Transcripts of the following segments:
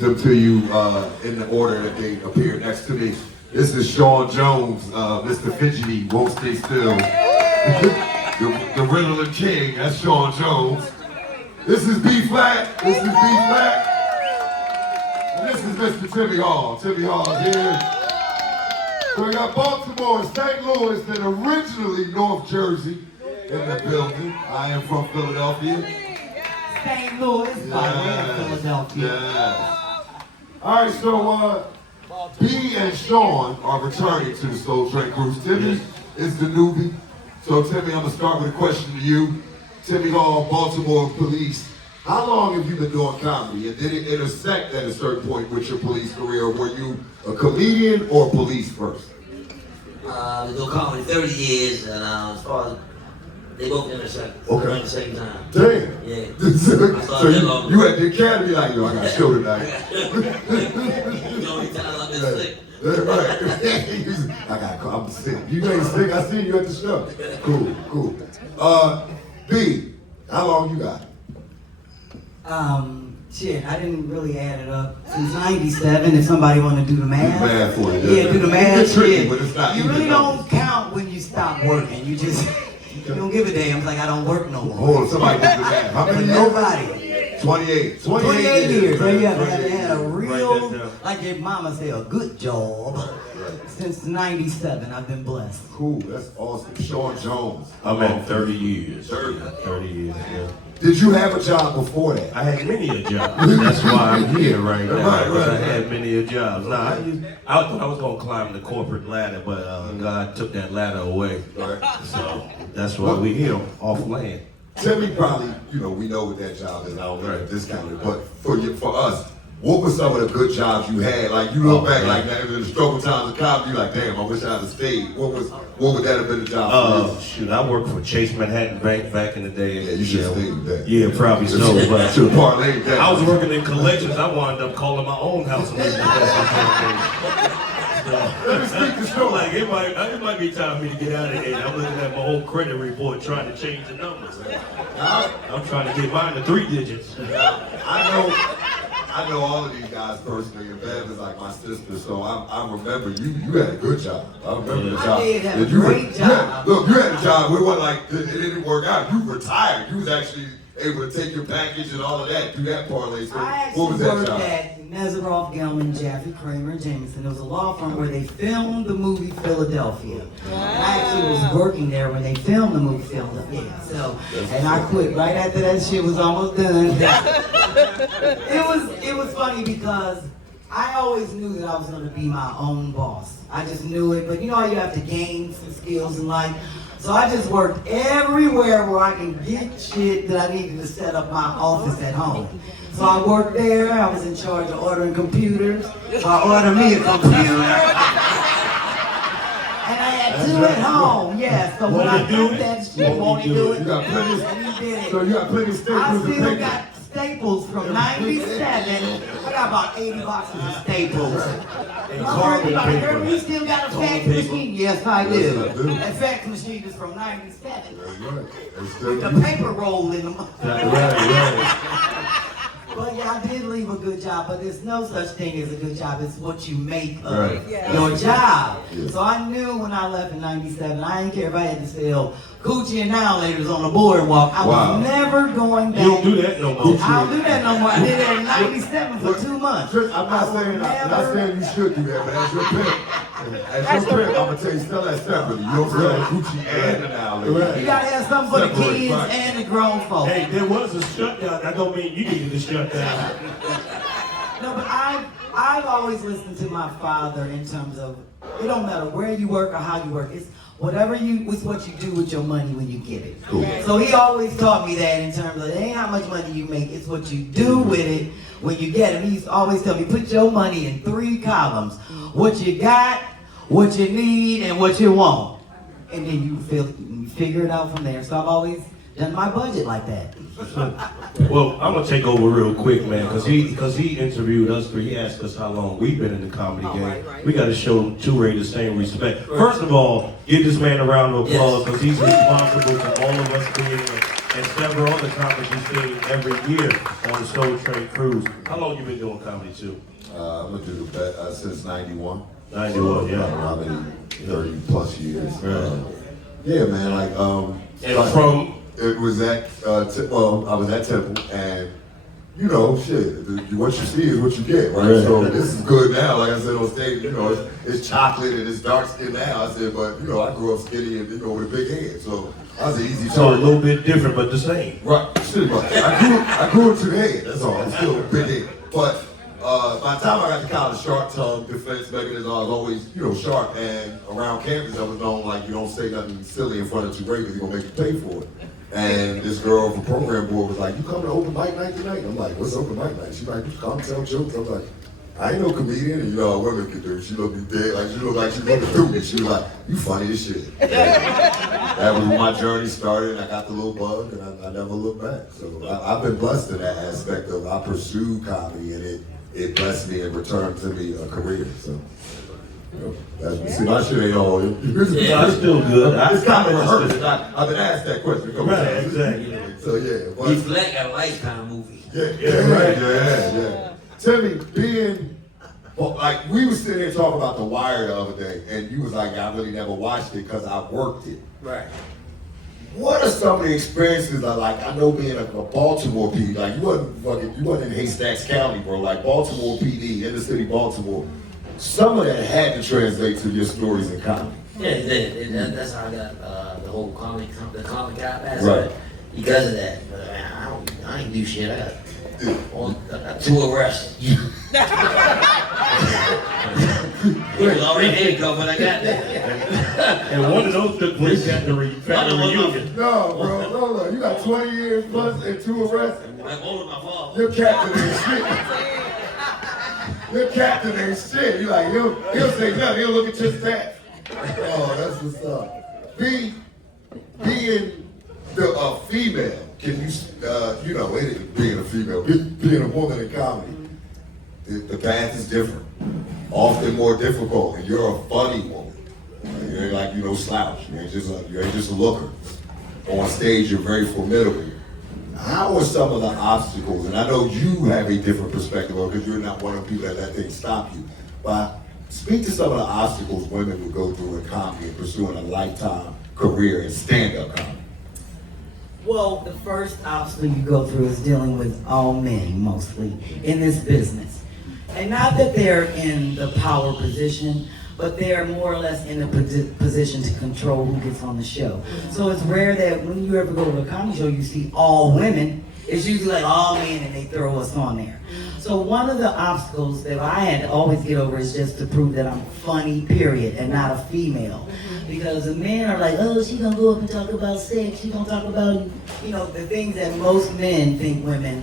Them to you in the order that they appear next to me. This is Sean Jones, Mr. Fidgety, won't stay still. the Riddler King, that's Sean Jones. This is B flat, this is B flat. And this is Mr. Timmy Hall. Timmy Hall is here. So we got Baltimore, St. Louis, and originally North Jersey in the building. I am from Philadelphia. St. Louis, by way of Philadelphia. Yeah. All right, so B and Sean are returning to the Soul Train Cruise. Timmy is the newbie. So Timmy, I'm gonna start with a question to you. Timmy Hall, Baltimore Police. How long have you been doing comedy? And did it intersect at a certain point with your police career? Were you a comedian or police first? I've been doing comedy 30 years, and as far as they both intersect around the same time. Damn. Yeah. So you at the academy like, yo, I got a show tonight. You know, every time I've been sick. Right. I'm sick. You ain't sick. I seen you at the show. Cool. B, how long you got? Shit, I didn't really add it up. Since 97, if somebody want to do the math. Do the math for you. Yeah, do the math. It's tricky, but it's not You even really numbers. don't count when you stop working. You just, you don't give a damn. It's like I don't work no more. Hold on, somebody did the math. How many But years? nobody. 28. 28 years. There you have it. I 28 had a years. real, like your mama said, a good job. Since 97, I've been blessed. Cool, that's awesome. Sean Jones. I'm at 30 years. 30. 30 years, yeah. Did you have a job before that? I had many a job. That's why I'm here right now. Right. I had many a jobs. Nah, I thought I was gonna climb the corporate ladder, but God took that ladder away. Right. So that's why we're here off land. Timmy probably, we know what that job is. I don't want to discount it, but for us, what were some of the good jobs you had? Like you look back, like in the struggle times of comedy, you like, damn, I wish I had stayed. What would that have been a job for you? Shoot, I worked for Chase Manhattan Bank back in the day. Yeah, you should have stayed with that. Yeah, probably so. But Should have parlayed that. I was working in collections. I wound up calling my own house and living Let me speak the show. like it might be time for me to get out of here. I'm looking at my whole credit report trying to change the numbers. I'm trying to get mine to 3 digits. I know all of these guys personally, and Bev is like my sister, so I remember you had a good job. I remember the I job. did have a that you great job. Look, you had a job where it wasn't like it didn't work out. You retired. You was actually able to take your package and all of that, do that parlay. So I what was actually that worked job? at Meseroff, Gelman, Jaffe, Kramer, Jameson. It was a law firm where they filmed the movie Philadelphia. And I actually was working there when they filmed the movie Philadelphia. Yeah, so, and I quit right after that shit was almost done. It was funny because I always knew that I was going to be my own boss. I just knew it, but you know how you have to gain some skills in life? So I just worked everywhere where I can get shit that I needed to set up my office at home. So I worked there, I was in charge of ordering computers. So I ordered me a computer. And I had two at home, yeah. So when I got that shit, won't he do it? You got plenty. And he did it. So you got plenty of I staples and still paper. got staples from 97. I got about 80 boxes of staples. carbon paper. You still got a fax paper. machine? Yes, I do. Yes, I do. That fax machine is from 97. That's right. They still With the use it. paper roll in them. Right. But yeah, I did leave a good job, but there's no such thing as a good job. It's what you make of Right. your job. Yeah. So I knew when I left in 97, I didn't care if I had to sell coochie and annihilators on the boardwalk. I Wow. was never going back. You don't do that no more. I don't do that no more. I did that in 97 for 2 months. I'm not I will saying never- you should do that, but as your pimp, I'm gonna tell you, sell that separately. You don't sell Gucci and an alley. You gotta have something for the Separate, kids right. and the grown folks. Hey, there was a shutdown. That don't mean you needed to shut down. No, but I've always listened to my father in terms of it don't matter where you work or how you work. It's it's what you do with your money when you get it. Cool. So he always taught me that in terms of it ain't how much money you make, it's what you do with it when you get it. He used to always tell me, put your money in 3 columns. What you got, what you need, and what you want. And then you figure it out from there. So I've always done my budget like that. Well, I'm gonna take over real quick, man, because he interviewed us, but he asked us how long we've been in the comedy game. right. We got to show Toure the same respect. First of all, give this man a round of applause because he's responsible for all of us being and several other comics you see every year on the Soul Train cruise. How long you been doing comedy too? I'm gonna do that since '91. 91, yeah. How many? 30 plus years. Right. Yeah, man. Like And from it was at I was at Temple, and you know, shit. What you see is what you get, right? Right. So this is good now. Like I said on stage, you know, it's chocolate and it's dark skin now. I said, but you know, I grew up skinny and with a big head, so I was an easy so a target. little bit different, but the same. Right, shit, but I grew into the head. That's all. I'm still a big head, but. By the time I got to college, sharp tongue, defense mechanism, I was always, sharp. And around campus, I was known like you don't say nothing silly in front of two ravens, you're gonna make you pay for it. And this girl from program board was like, "You coming to open mic night tonight?" I'm like, "What's open mic night?" She's like, "You come tell jokes." I'm like, "I ain't no comedian," and you know how women can do. She looked me dead, like she looked looking through me. She was like, "You funny as shit." And that was when my journey started. I got the little bug, and I never looked back. So I've been blessed in that aspect of I pursued comedy, and it blessed me and returned to me a career. So, see, my shit ain't all. Yeah, I'm still good. It's kind of rehearsed. I've been asked that question a couple Right, times. exactly. So yeah, but, Reflect a Lifetime movie. yeah. Tell me, like we was sitting there talking about The Wire the other day, and you was like, "I really never watched it because I worked it." Right. What are some of the experiences like? I know being a Baltimore PD, like you wasn't in Haystacks County, bro. Like Baltimore PD, inner city Baltimore. Some of that had to translate to your stories in comedy. Yeah, it did. That's how I got the whole comic cop aspect. Right. Because of that. But, man, I ain't do shit. I got 2 arrests. He was already handcuffed when I got there. And one of those took place at the family reunion. No, bro, no. You got 20 years plus and 2 arrests. I'm older than my father. Your captain ain't shit. Your captain ain't shit. You like, he'll say nothing. He'll look at your stats. Oh, that's what's up. Being a female, can you, being a female, being a woman in comedy, the path is different. Often more difficult, and you're a funny woman. You ain't like slouch. You ain't just a looker. On stage, you're very formidable. How are some of the obstacles? And I know you have a different perspective because you're not one of the people that let things stop you. But speak to some of the obstacles women would go through in comedy and pursuing a lifetime career in stand-up comedy. Well, the first obstacle you go through is dealing with all men, mostly, in this business. And not that they're in the power position, but they're more or less in a position to control who gets on the show. So it's rare that when you ever go to a comedy show, you see all women. It's usually like all men and they throw us on there. So one of the obstacles that I had to always get over is just to prove that I'm funny, period, and not a female. Because the men are like, oh, she gonna go up and talk about sex, she gonna talk about, the things that most men think women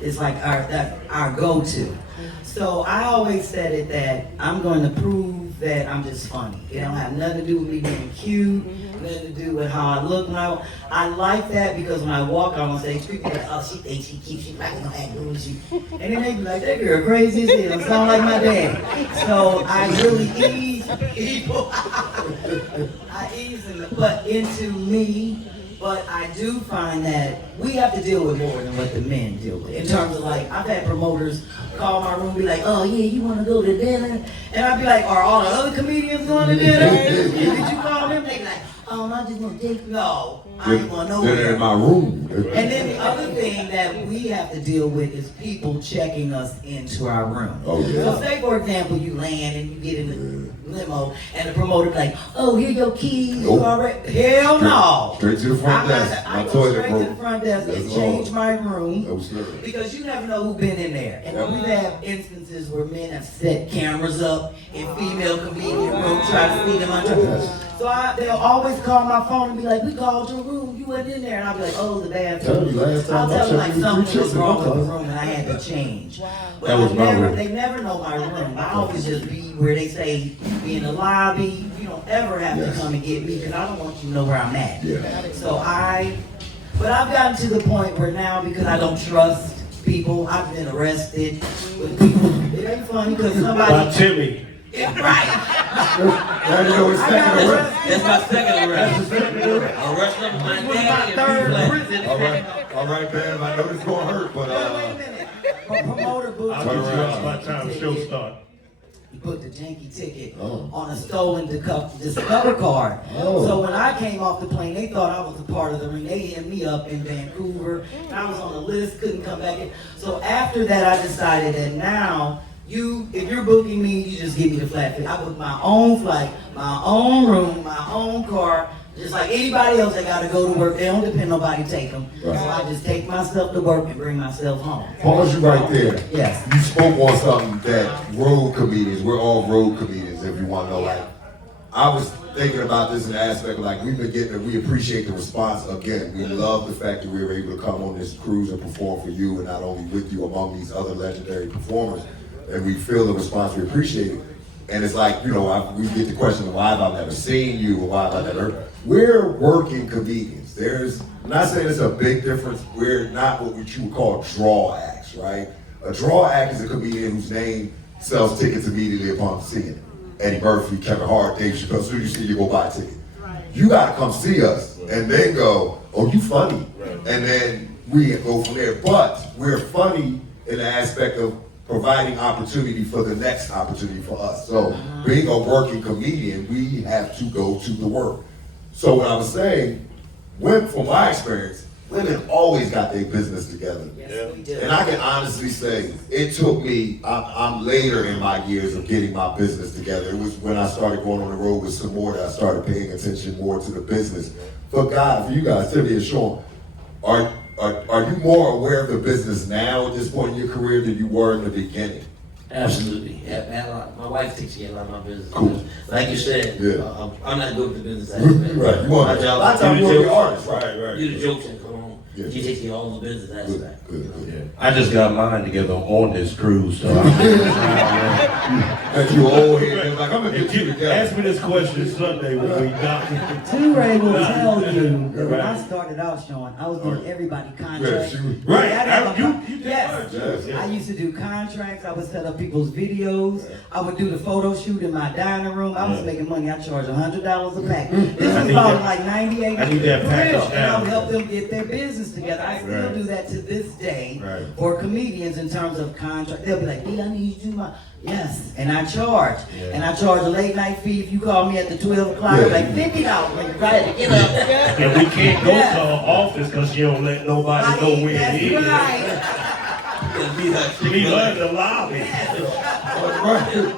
is like our go-to. So I always said it that I'm going to prove that I'm just funny. It don't have nothing to do with me being cute, nothing to do with how I look. I like that because when I walk out on stage, people are like, oh, she thinks she cute, she probably gonna act good. And then they be like, that girl crazy as hell, sound like my dad. So I really ease people. I ease them, but into me. But I do find that we have to deal with more than what the men deal with. In terms of like, I've had promoters call my room and be like, oh yeah, you want to go to dinner? And I'd be like, are all the other comedians going to dinner? Did you call them? They be like, oh, I just want to take, no, I ain't going nowhere. Dinner in my room. And then the other thing that we have to deal with is people checking us into our room. Oh, yeah. So say, for example, you land and you get in the limo and the promoter like, oh, here your keys, Nope. you already, hell no. Straight to the front desk. I My go toilet straight broke. to the front desk and That's change all. my room. No, sir. Because you never know who's been in there. And Yep. we've had instances where men have set cameras up in female comedian room, try to see them under. Yes. So they'll always call my phone and be like, we called your room, you wasn't in there. And I'll be like, oh, the Tell bathroom. you last time I'll I tell them like checked, you something chicks was in my wrong with the closet. room and I had to change. But That was my room. they never know my room. I always just be where they say, be in the lobby. You don't ever have Yes. to come and get me because I don't want you to know where I'm at. Yeah. But I've gotten to the point where now, because I don't trust people, I've been arrested with people. It ain't funny because By somebody. Timmy. It's right. Now you know it's second arrest. That's my second arrest. Arrest number my daddy and All right, man. I know this gonna hurt, but Wait a minute. But promoter booked I'll get you out by the time the show starts. He put the janky ticket on a stolen Discover card. So when I came off the plane, they thought I was a part of the ring. They hit me up in Vancouver. I was on the list, couldn't come back in. So after that, I decided that now, if you're booking me, you just give me the flat fee. I book my own flight, my own room, my own car. Just like anybody else that got to go to work, they don't depend nobody take them. Right. So I just take myself to work and bring myself home. pause you right there. Yes. You spoke on something that road comedians, we're all road comedians, if you want to know. Like, I was thinking about this in the aspect of like we've been getting, we appreciate the response again. We love the fact that we were able to come on this cruise and perform for you, and not only with you among these other legendary performers. And we feel the response, we appreciate it. And it's like, you know, we get the question, why have I never seen you, or why have I never? We're working comedians. I'm not saying it's a big difference. We're not what you would call draw acts, right? A draw act is a comedian whose name sells tickets immediately upon seeing it. Eddie Murphy, Kevin Hart, Dave Chappelle. As soon as you see it, you go buy a ticket. You gotta come see us, and then go, oh, you funny. And then we go from there. But we're funny in the aspect of providing opportunity for the next opportunity for us. So being a working comedian, we have to go to the work. So what I was saying, from my experience, women always got their business together. Yes, we do. And I can honestly say, it took me, I'm later in my years of getting my business together. It was when I started going on the road with some more that I started paying attention more to the business. For you guys, Timmy and Sean, are you more aware of the business now at this point in your career than you were in the beginning? Absolutely. My wife takes care of a lot of my business. Cool. Like you said, Yeah. I'm not good with the business aspect. Right. You want My job a lot of is times do you the want to be jokes. artist, right? Do the jokes and come home. Yeah. She takes care of all the business aspect. Good. I just got mine together on this cruise, so I'm And you old head, like, I'm gonna get you together. ask me this question Sunday when we dock. T-Ray will tell you that when Right. I started out, Sean, I was doing everybody contracts. Yeah, she was- Right. I didn't have You did yes. mine. Yes. I used to do contracts. I would set up people's videos. I would do the photo shoot in my dining room. I was making money. I charged $100 a pack. This I was need about that- like 98. I need that For package real. And I now. would help them get their business together. I still Right. do that to this day Right. for comedians in terms of contract. They'll be like, "B, I need you to do my." Yes, and I charge. Yeah. And I charge a late night fee if you call me at the 12 o'clock, Yeah. like $50 when you're ready to get up. And we can't go Yeah. to her office because she don't let nobody know where it That's is. right. Leave her in the lobby. Right.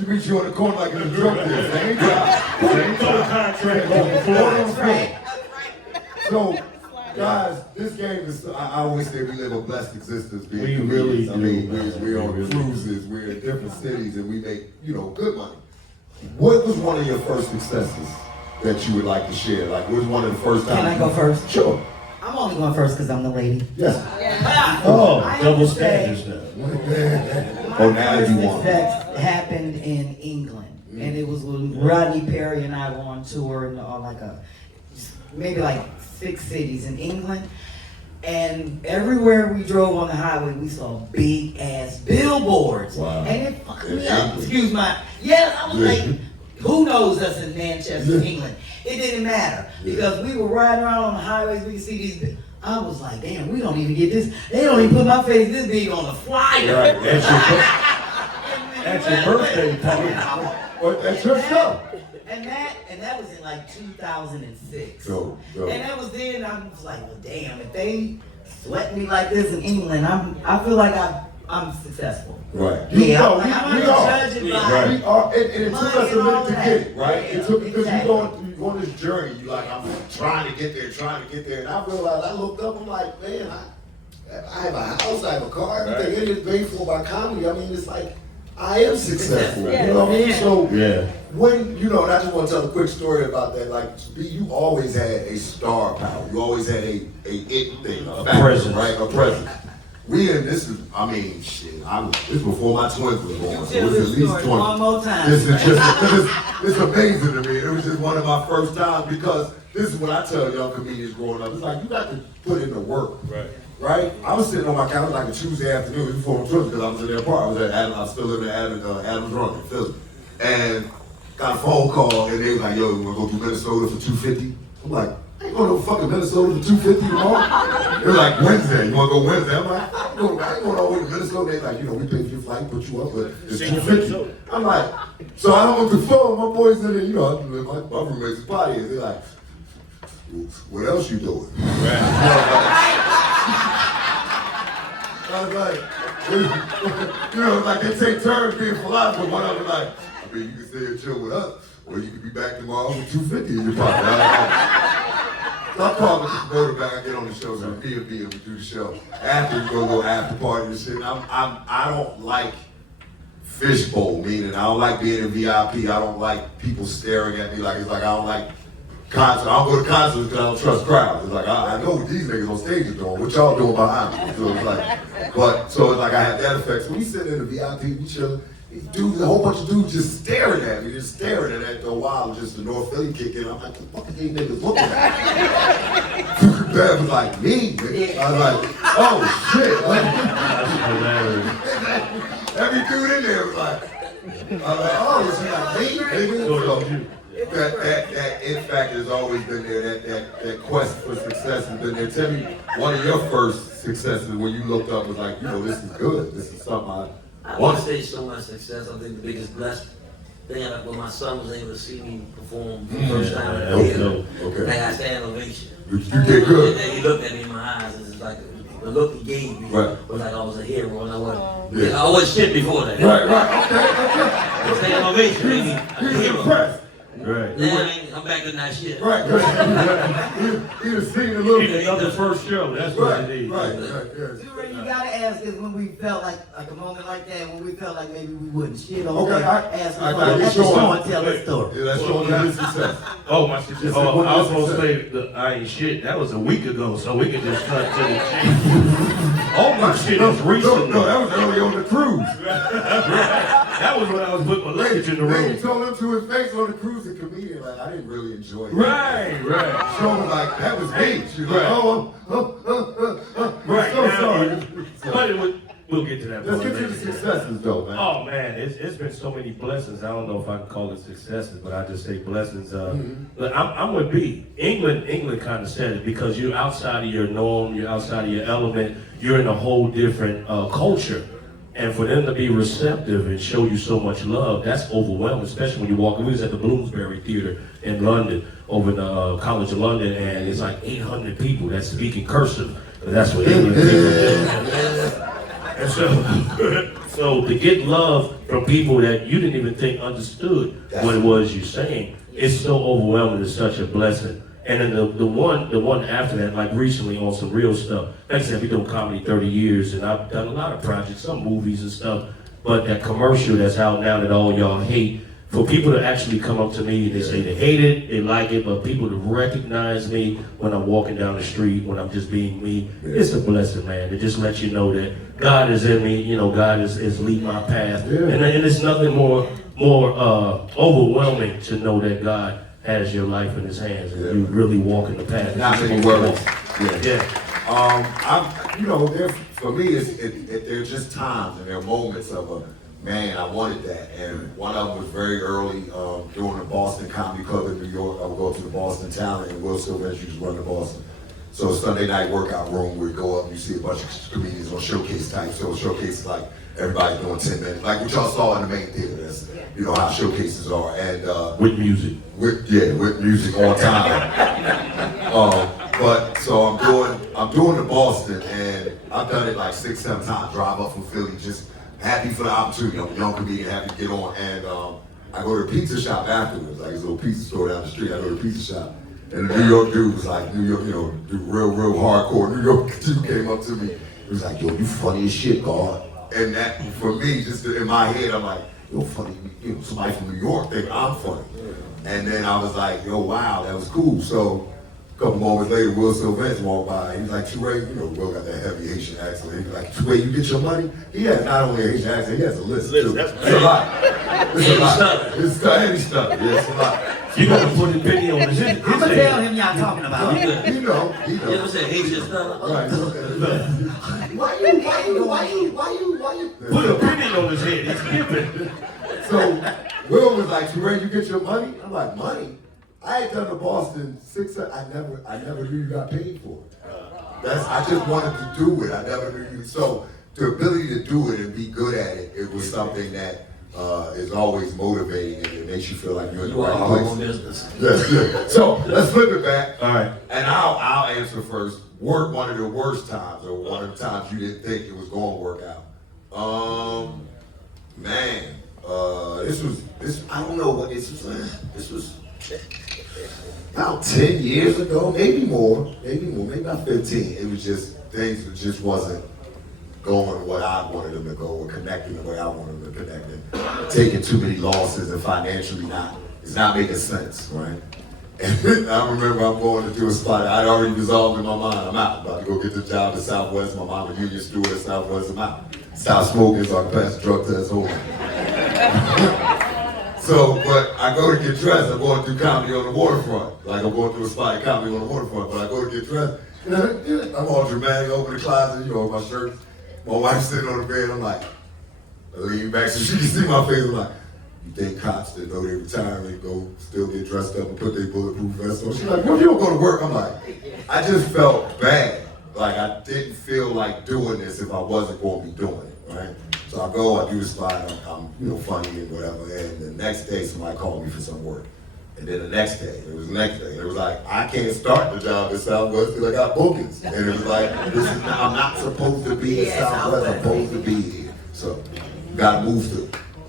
You meet you on the corner like in a drug deal. Same job. Same No job. contract on the floor. That's right. So, guys, this game is, I always say we live a blessed existence being We comedians. really I mean, do. we're on We really do. cruises, we're in different cities, and we make, good money. What was one of your first successes that you would like to share? Like, what was one of the first times? Can I go first? Sure. I'm only going first because I'm the lady. Yes. Oh, I have double to say, standards now. Oh, My now first you want it. success happened in England. And it was when Rodney Perry and I were on tour in maybe like 6 cities in England. And everywhere we drove on the highway, we saw big ass billboards. Wow. And it fucked me In up. England? Excuse my, yes, I was Yeah. like, who knows us in Manchester, Yeah. England? It didn't matter Yeah. because we were riding around on the highways, we could see these. I was like, damn, we don't even get this. They don't even put my face this big on the flyer. Right. That's your birthday party. Well, that's your show. And that was in like 2006. Go. And that was then I was like, well, damn, if they sweat me like this in England, I feel like I'm successful. Right. Yeah, know, I'm not we gonna are. judge it by Right. We are, and it took money us a and all minute to that. get it, right? Yeah, It took, because exactly. you go on this journey, you like, I'm trying to get there, and I realized, I looked up, I'm like, man, I have a house, I have a car, everything, it is paid for by comedy. I mean, it's like, I am successful, Yeah. you know what I mean? So, Yeah. when, and I just want to tell a quick story about that, like, B, you always had a star power, you always had a it thing, a factor, presence. right? A presence. This is before my twins was born. So Tell it was this at least story 20. one more time. This is just, it's amazing to me. It was just one of my first times because this is what I tell young comedians growing up. It's like, you got to put in the work. Right? I was sitting on my couch like a Tuesday afternoon before I'm tripping because I was in their park. I was still living at Adams Run in Philly. and got a phone call, and they was like, yo, you wanna go to Minnesota for $250? I'm like, I ain't going to fucking Minnesota for $250 tomorrow. They're like, Wednesday, you wanna go Wednesday? I'm like, I ain't going all the way to Minnesota. They're like, you know, we pay for your flight, put you up, but it's $250. I'm like, so I don't want the phone, my boys in there, you know, my roommates' body, and they're like, what else you doing? I was like, you know, like they take turns being polite, but one of them like, I mean, you can stay and chill with us, or you can be back tomorrow with $250 in your pocket. So I call Mr. Motorbag, I get on the show, so me and we do the show. After we go to a little after party and shit. I don't like fishbowl, meaning I don't like being in VIP. I don't like people staring at me like it's like I don't like concerts. I don't go to concerts because I don't trust crowds. It's like I know what these niggas on stage are doing, what y'all doing behind me. So it's like, so it's like I have that effect. So we sitting in the VIP, we chilling. These dudes, a whole bunch of dudes just staring at me, just staring at it after a while, just the North Philly kick in. I'm like, the fuck are these niggas looking at? Dad was like, me, nigga. I was like, oh shit. Every dude in there was like, I was like, oh, is he like me, nigga? So, that in fact has always been there. That quest for success has been there. Tell me, one of your first successes when you looked up was like, you know, this is good. This is something I want to say so much success. I think the biggest blessing thing when my son was able to see me perform for the first time in the theater. Okay. Like I stand ovation. You did good. And he looked at me in my eyes and it's like the look he gave me was like I was a hero and I wasn't. Yeah. I was shit before that. Right. Okay. Standing ovation made me a hero. Impressed. Right. Now I'm back to that shit. Right. He was seen a little bit. Another first show. That's what it is. Right. You gotta ask is when we felt like a moment like that, when we felt like maybe we wouldn't shit on Okay, ask I Sean and tell that story. Yeah, that's showing his success. Oh, my success. Oh, I was gonna say I ain't shit. That was a week ago, so we can just cut to the chase. All my shit is recent. No, that was early on the cruise. That was when I was putting my luggage in the room. They told him to his face on the cruise, the comedian, like, I didn't really enjoy it. Right. Sean was like, that was me. She was like, Right. So Now, sorry. but we'll get to that. Let's part get to the later. successes though, man. Oh man, it's been so many blessings. I don't know if I can call it successes, but I just say blessings. Look, I'm with B. England kind of said it because you're outside of your norm, you're outside of your element, you're in a whole different culture. And for them to be receptive and show you so much love, that's overwhelming, especially when you walk. We was at the Bloomsbury Theatre in London, over in the College of London, and it's like 800 people that speak in cursive. That's what England people do. And so to get love from people that you didn't even think understood what it was you're saying, it's so overwhelming. It's such a blessing. And then the one after that, like recently on some real stuff. Like I said, I've been doing comedy 30 years, and I've done a lot of projects, some movies and stuff. But that commercial that's out now that all y'all hate, for people to actually come up to me and they say they hate it, they like it, but people to recognize me when I'm walking down the street, when I'm just being me, it's a blessing, man. It just lets you know that God is in me, you know, God is leading my path. Yeah. And it's nothing more overwhelming to know that God has your life in his hands and you really walk in the path. Not many words. Yeah. For me, there's just times and there are moments of man, I wanted that. And one of them was very early during the Boston Comedy Club in New York. I would go to the Boston Talent, and Will Sylvester used to run the Boston. So Sunday night workout room, we'd go up and you see a bunch of comedians on showcase type. So showcases like everybody's doing 10 minutes, like what y'all saw in the main theater. That's how showcases are. And with music. With music on time. But so I'm doing the Boston, and I've done it like 6-7 times. Drive up from Philly, just happy for the opportunity. I'm a young comedian, happy to get on. And I go to a pizza shop afterwards, like it's a little pizza store down the street. I go to a pizza shop, and the New York dude was like, dude, real hardcore New York dude came up to me. He was like, yo, you funny as shit, God. And that, for me, just in my head, I'm like, yo, funny, somebody from New York think I'm funny. And then I was like, yo, wow, that was cool. So a couple moments later, Will Sylvester walked by. He was like, Touré, Will got that heavy Haitian accent. He was like, Touré, you get your money? He has not only a Haitian accent, he has a list too. It's a lot. It's a lot. It's heavy stuff. Yeah, it's a lot. You gotta put a penny on his head. I'm gonna tell him y'all talking about. He know. You ever said Haitian stuff? Right. Why you? Put a penny on his head. He's skipping. So Will was like, "Where you get your money?" I'm like, "Money? I had done the Boston 6. I never knew you got paid for it. I just wanted to do it. I never knew you. So the ability to do it and be good at it, it was something that is always motivating and it makes you feel like you're in the You are right your own place. business. Yes, yes. So let's flip it back. All right. And I'll answer first. Work one of the worst times, or one of the times you didn't think it was going to work out. Man, this. I don't know what this was. This was about 10 years ago, maybe more, maybe about 15. It was just things that just wasn't going what I wanted them to go, or connecting the way I wanted them to connect, and taking too many losses and financially it's not making sense, right? And I remember I'm going to do a spot. I'd already resolved in my mind, I'm out. About to go get the job at Southwest. My mom a union steward at Southwest. I'm out. Stop smoking so I can pass the drug test home. So, but I go to get dressed. I'm going through comedy on the waterfront. Like I'm going through a spot of comedy on the waterfront. But I go to get dressed. I'm all dramatic, open the closet, my shirt. My wife's sitting on the bed. I'm like, I lean back so she can see my face. I'm like, you think cops that know they're retiring go still get dressed up and put their bulletproof vest on? She's like, well, if you don't go to work. I'm like, I just felt bad. Like I didn't feel like doing this if I wasn't going to be doing it, right? So I go, I do the spot, I'm funny and whatever. And the next day somebody called me for some work. And then the next day, it was the next day. It was like, I can't start the job at Southwest because I got bookings. And it was like, I'm not supposed to be at Southwest, I'm supposed to be here. So, you gotta move through.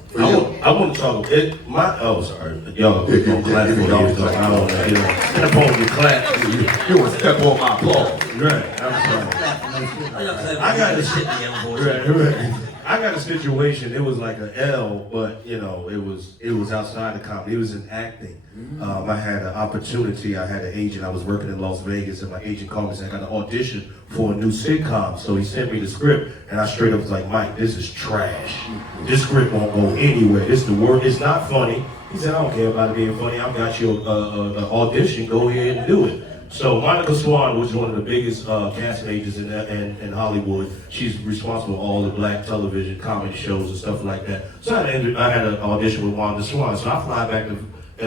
For you. I want to talk. Sorry. Y'all don't clap for you. I don't know. Step on the clap. You want to step on my applause. Right. I'm sorry. I got this shit in your voice. Right. I got a situation. It was like an L, but it was outside the comedy. It was in acting. I had an opportunity. I had an agent. I was working in Las Vegas, and my agent called me and said, I got an audition for a new sitcom. So he sent me the script, and I straight up was like, Mike, this is trash. This script won't go anywhere. This the word. It's not funny. He said, I don't care about it being funny. I've got you an audition. Go ahead and do it. So Monica Swan was one of the biggest casting agents in Hollywood. She's responsible for all the black television comedy shows and stuff like that. So I had an audition with Wanda Swan. So I fly back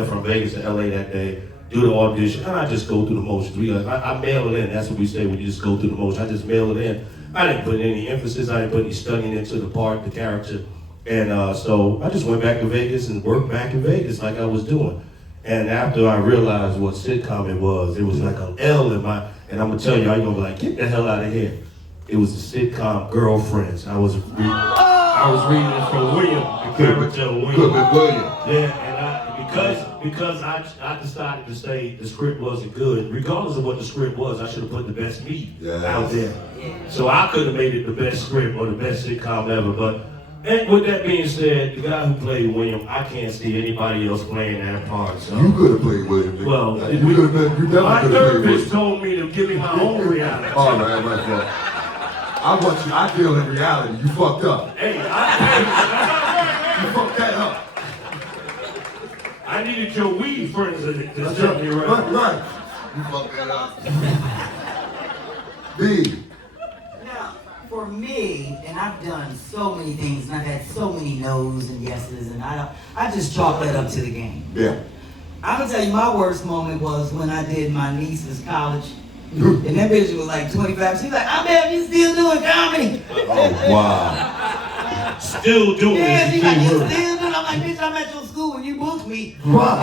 from Vegas to LA that day, do the audition, and I just go through the motions. I mail it in. That's what we say when you just go through the motions. I just mail it in. I didn't put any emphasis. I didn't put any studying into the part, the character. And so I just went back to Vegas and worked back in Vegas like I was doing. And after I realized what sitcom it was like an L in my, and I'm gonna tell you, you're gonna be like, get the hell out of here. It was a sitcom, Girlfriends. I was reading it from William, the character of William. Yeah, and because I decided to say the script wasn't good, regardless of what the script was, I should have put the best me out there. So I could have made it the best script or the best sitcom ever, but. And with that being said, the guy who played William, I can't see anybody else playing that part. So. You could have played William. Nigga. Well, you could have been. You definitely my could have played therapist William. told me to give me my own reality. All right. I deal in reality. You fucked up. Hey, You fucked that up. I needed your weed friends to set me right. Right. You fucked that up. B. Now, for me, and I've done so many things, and I've had so many no's and yeses, and I just chalk that up to the game. Yeah. I'm gonna tell you, my worst moment was when I did my niece's college. And that bitch was like 25. She's like, I bet you still doing comedy. Oh, wow. Still doing Yeah, it. she's like, you still doing it? I'm like, bitch, I'm at your school when you booked me. Wow.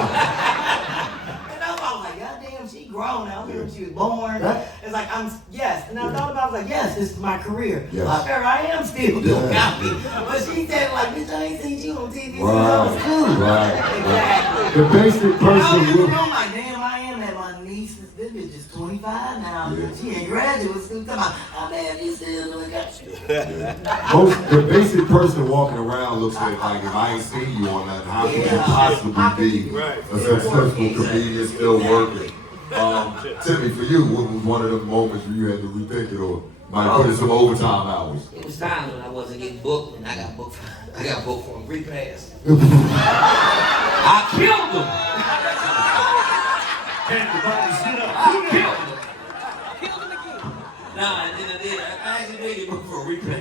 And I was like, God damn, she grown now. Look when she was born. It's like, yes. And I thought about it, I was like, yes, this is my career. Yes. Like, I am still doing comedy. But she said, like, bitch, I ain't seen you on TV since I was two. Right. Exactly. The basic I'm person like, damn, I am at my niece's. This bitch is 25 now. Yeah. She ain't graduate school. Come on, oh man, you still doing that shit. the basic person walking around looks at it like, if I ain't seen you on that, how can you possibly be a successful comedian still working? Timmy, for you, what was one of the moments where you had to rethink it or might put in some overtime hours? It was times when I wasn't getting booked, and I got booked for a free pass. I killed them. Nah, and then I did. I actually did get booked for a replay.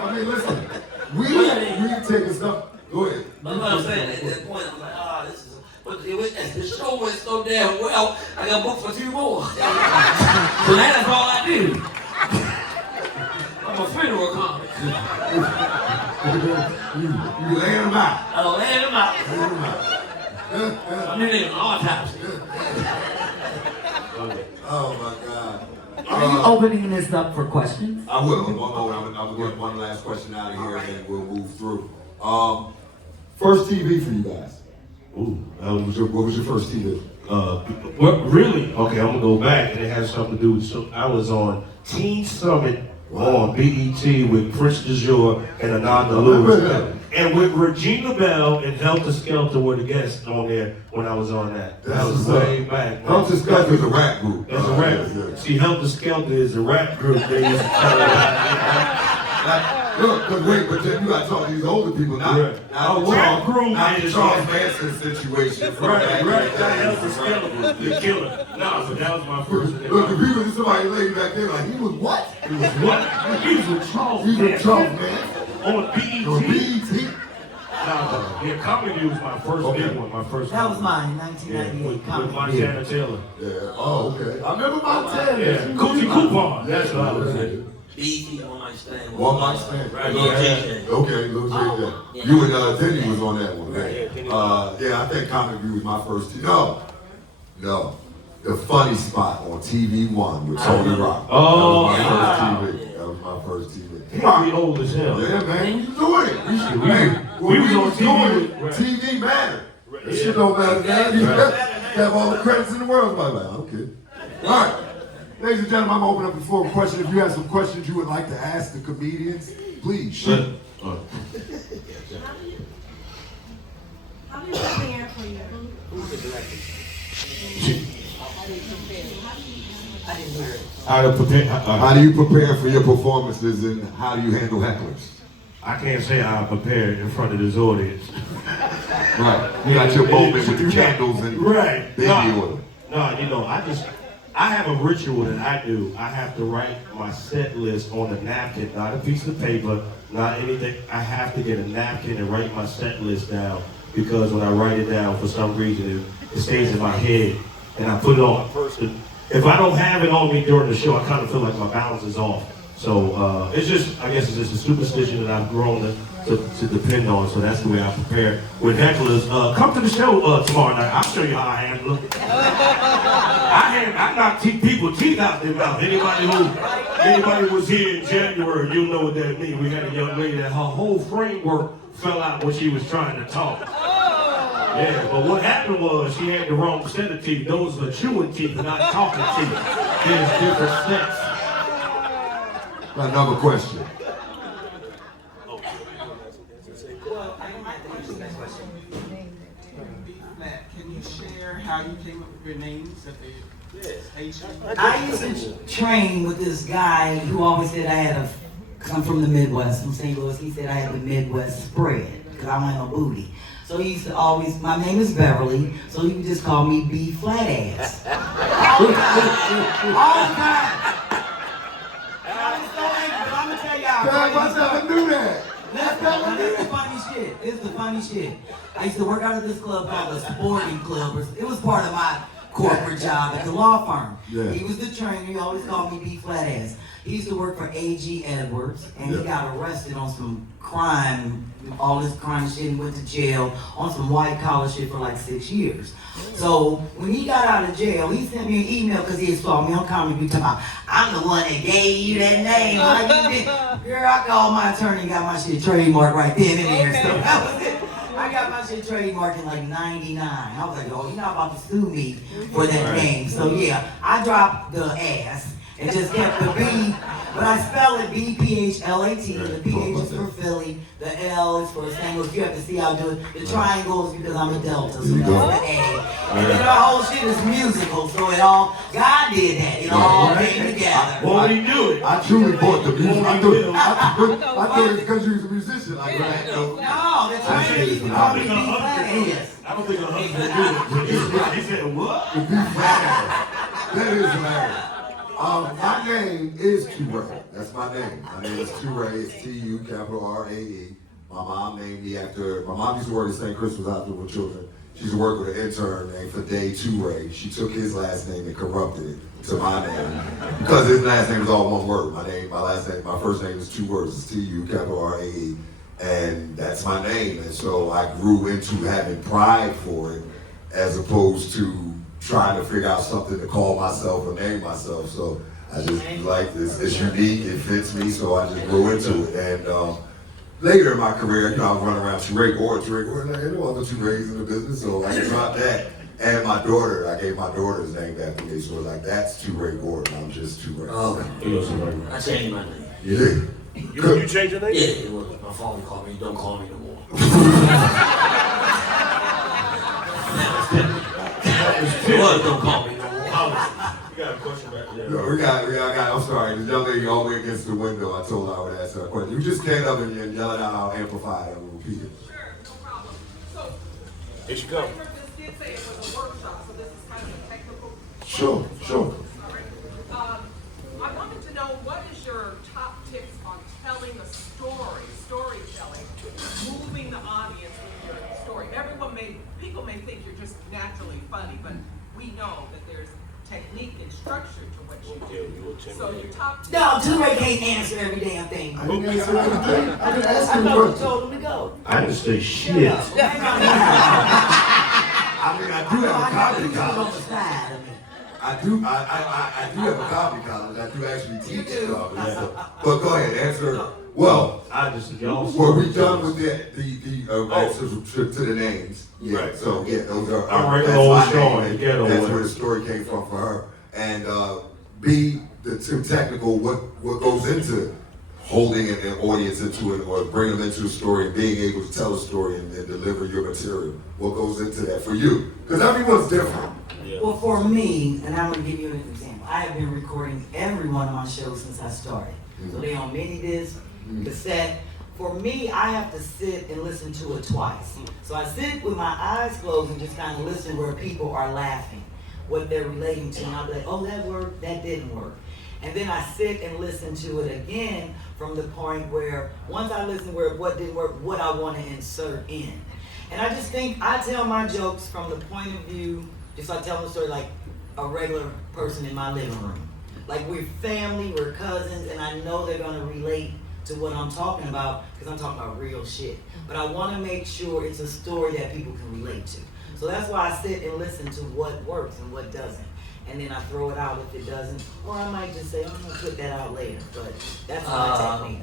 I mean, listen, we taking stuff. Go ahead. But what I'm saying, at that point, I'm like, this is. But the show went so damn well, I got booked for 2 more. So that's all I do. I'm a funeral comic. You laying them out. I land them out. Laying them out. I'm in an autopsy. Oh my God. Are you opening this up for questions? I will. One more. I'm gonna get one last question out of here, and then we'll move through. First TV for you guys. Ooh, What was your first TV? what really? Okay, I'm gonna go back, and it has something to do with. So I was on Teen Summit on BET with Prince DeJour and Ananda Lewis, and with Regina Bell and Helter Skelter were the guests on there when I was on that. That was way back. Helter Skelter is a rap group. That's a rap. Yeah. See, Helter Skelter is a rap group. They used to tell Look, but wait, but then you gotta talk to these older people, not Oh, rap group not the is- Charles Manson situation. from back in the Right, that day. Helter Skelter, the killer. No, so that was my first. Look, if you was somebody laid back there, like he was what? He was what? He was with Charles He was Manson Charles Manson on on BET. BET. Yeah, comedy was my first big one. My first. That was one. mine, Yeah, 1998. with Comedy. Montana Taylor. Yeah. Oh, okay. I remember Montana. Yeah, Coochie Coupon. That's what I was saying. BET One Mic Stand. One Mic Stand. Right, Little yeah, JJ. Okay, Little JJ. Yeah. You and Denny was on that one, right? Yeah, Denny. Yeah, I think Comic View was my first TV. No. The Funny Spot on TV One with Tony Rock. Oh, that was my wow. first TV. That was my first TV. He old as hell. Yeah, man, we was doing it. We When was we on was TV doing with- it, right. TV mattered. That Yeah. shit don't matter now. You Right. have all the credits in the world. I'm like, okay. All right. Ladies and gentlemen, I'm gonna open up the floor for questions. If you have some questions you would like to ask the comedians, please shoot. How do you prepare for your How do you prepare for your performances and how do you handle hecklers? I can't say I'm prepared in front of this audience. Right. You got your moment with the candles and Right. baby oil. No, you know, I have a ritual that I do. I have to write my set list on a napkin, not a piece of paper, not anything. I have to get a napkin and write my set list down because when I write it down, for some reason, it stays in my head and I put it on a person. If I don't have it on me during the show, I kind of feel like my balance is off. So it's just, I guess it's just a superstition that I've grown to depend on. So that's the way I prepare with hecklers. Come to the show tomorrow night. I'll show you how I handle it. I knock people teeth out their mouth. Anybody was here in January, you know what that means. We had a young lady that her whole framework fell out when she was trying to talk. Yeah, but what happened was she had the wrong set of teeth. Those are chewing teeth, not talking teeth. There's different sets. Another question. Can you share how you came up with your names at the station? I used to train with this guy who always said I had cause I'm from the Midwest, from St. Louis. He said I had the Midwest spread, because I don't have no booty. So he used to always, my name is Beverly, so he would just call me B Flat Ass. All the time. All the time. And I was so angry, but I'm gonna tell y'all. Dad, I never knew that. This is the funny shit. This is the funny shit. I used to work out at this club called the Sporting Club. It was part of my corporate job at the law firm. Yeah. He was the trainer. He always called me B Flat Ass. He used to work for A.G. Edwards, and he got arrested on some crime, all this crime shit, and went to jail on some white collar shit for like 6 years. So when he got out of jail, he sent me an email because he had saw me on Comedy View talking about, I'm the one that gave you that name. How you did? Girl, I called my attorney and got my shit trademarked right then and there. So that was it. I got my shit trademarked in like 99. I was like, oh, you're not about to sue me for that name. So yeah, I dropped the ass and just kept the B, but I spell it B-P-H-L-A-T. The P-H is for Philly, the L is for St. Louis. You have to see how I do it. The triangle is because I'm a Delta, so that's the A. And then the whole shit is musical, so it all, God did that. It all came together. Won't he do it? I truly bought the music. I thought it's because you was a musician. Like, right? No, the triangle is I called don't me think a B-Flat husband do it. Ass. I don't think a husband do it. He said, what? The beef flat. That is hilarious. My name is Q-Ray. That's my name. My name is Q-Ray. It's T-U, capital R-A-E. My mom named me after, my mom used to work at St. Christopher's Hospital for Children. She used to work with an intern named Fade Toure. She took his last name and corrupted it to my name. Because his last name is all one word. My last name, my first name is 2 words. It's T-U-R-A-E. And that's my name. And so I grew into having pride for it as opposed to trying to figure out something to call myself or name myself. So I just like this. It's unique. It fits me. So I just grew into it. And later in my career, I was running around Toure Gordon, like, I know other Toure's in the business, so I dropped that. And my daughter, I gave my daughter's name after me, so like, that's Toure Gordon, I'm just Toure. Oh, I changed my name. You did? You changed your name? Yeah, it was. My father called me, don't call me no more. It was, don't call me no more. You got a question back there. No, we got, I'm sorry, the young lady all the way against the window, I told her I would ask her a question. You just stand up and yell it out, I'll amplify it, and we'll repeat it. Sure, no problem. So, Here she comes. just did say it was a workshop, so this is kind of a technical. Sure. All right. I wanted to know, what is your top tips on telling a storytelling, moving the audience with your story? People may think you're just naturally funny, but we know that there's technique and structure to what you do. So your top tips. No, Toure can't answer every damn thing. I didn't answer anything. I didn't ask I you a thought you question. told him to go. I didn't say shit. I mean, I do have a comedy college. I do have a comedy college. I do actually teach comedy. So. But go ahead, answer. Well, were we done with the answers to the names? Yeah. Right. So yeah, those are. I'm regular that's old my Sean, name, the ghetto That's one. where the story came from for her. And B, the too technical. What goes into holding an audience into it, or bring them into a story, and being able to tell a story and deliver your material. What goes into that for you? Because everyone's different. Yeah. Well, for me, and I'm going to give you an example, I have been recording every one of my shows since I started. So they on mini disc, cassette. For me, I have to sit and listen to it twice. So I sit with my eyes closed and just kind of listen where people are laughing, what they're relating to, and I'll be like, oh, that worked, that didn't work. And then I sit and listen to it again from the point where, once I listen where what didn't work, what I want to insert in. And I just think I tell my jokes from the point of view, just like telling the story like a regular person in my living room. Like we're family, we're cousins, and I know they're gonna relate to what I'm talking about, because I'm talking about real shit. But I wanna make sure it's a story that people can relate to. So that's why I sit and listen to what works and what doesn't. And then I throw it out if it doesn't, or I might just say, I'm gonna put that out later, but that's my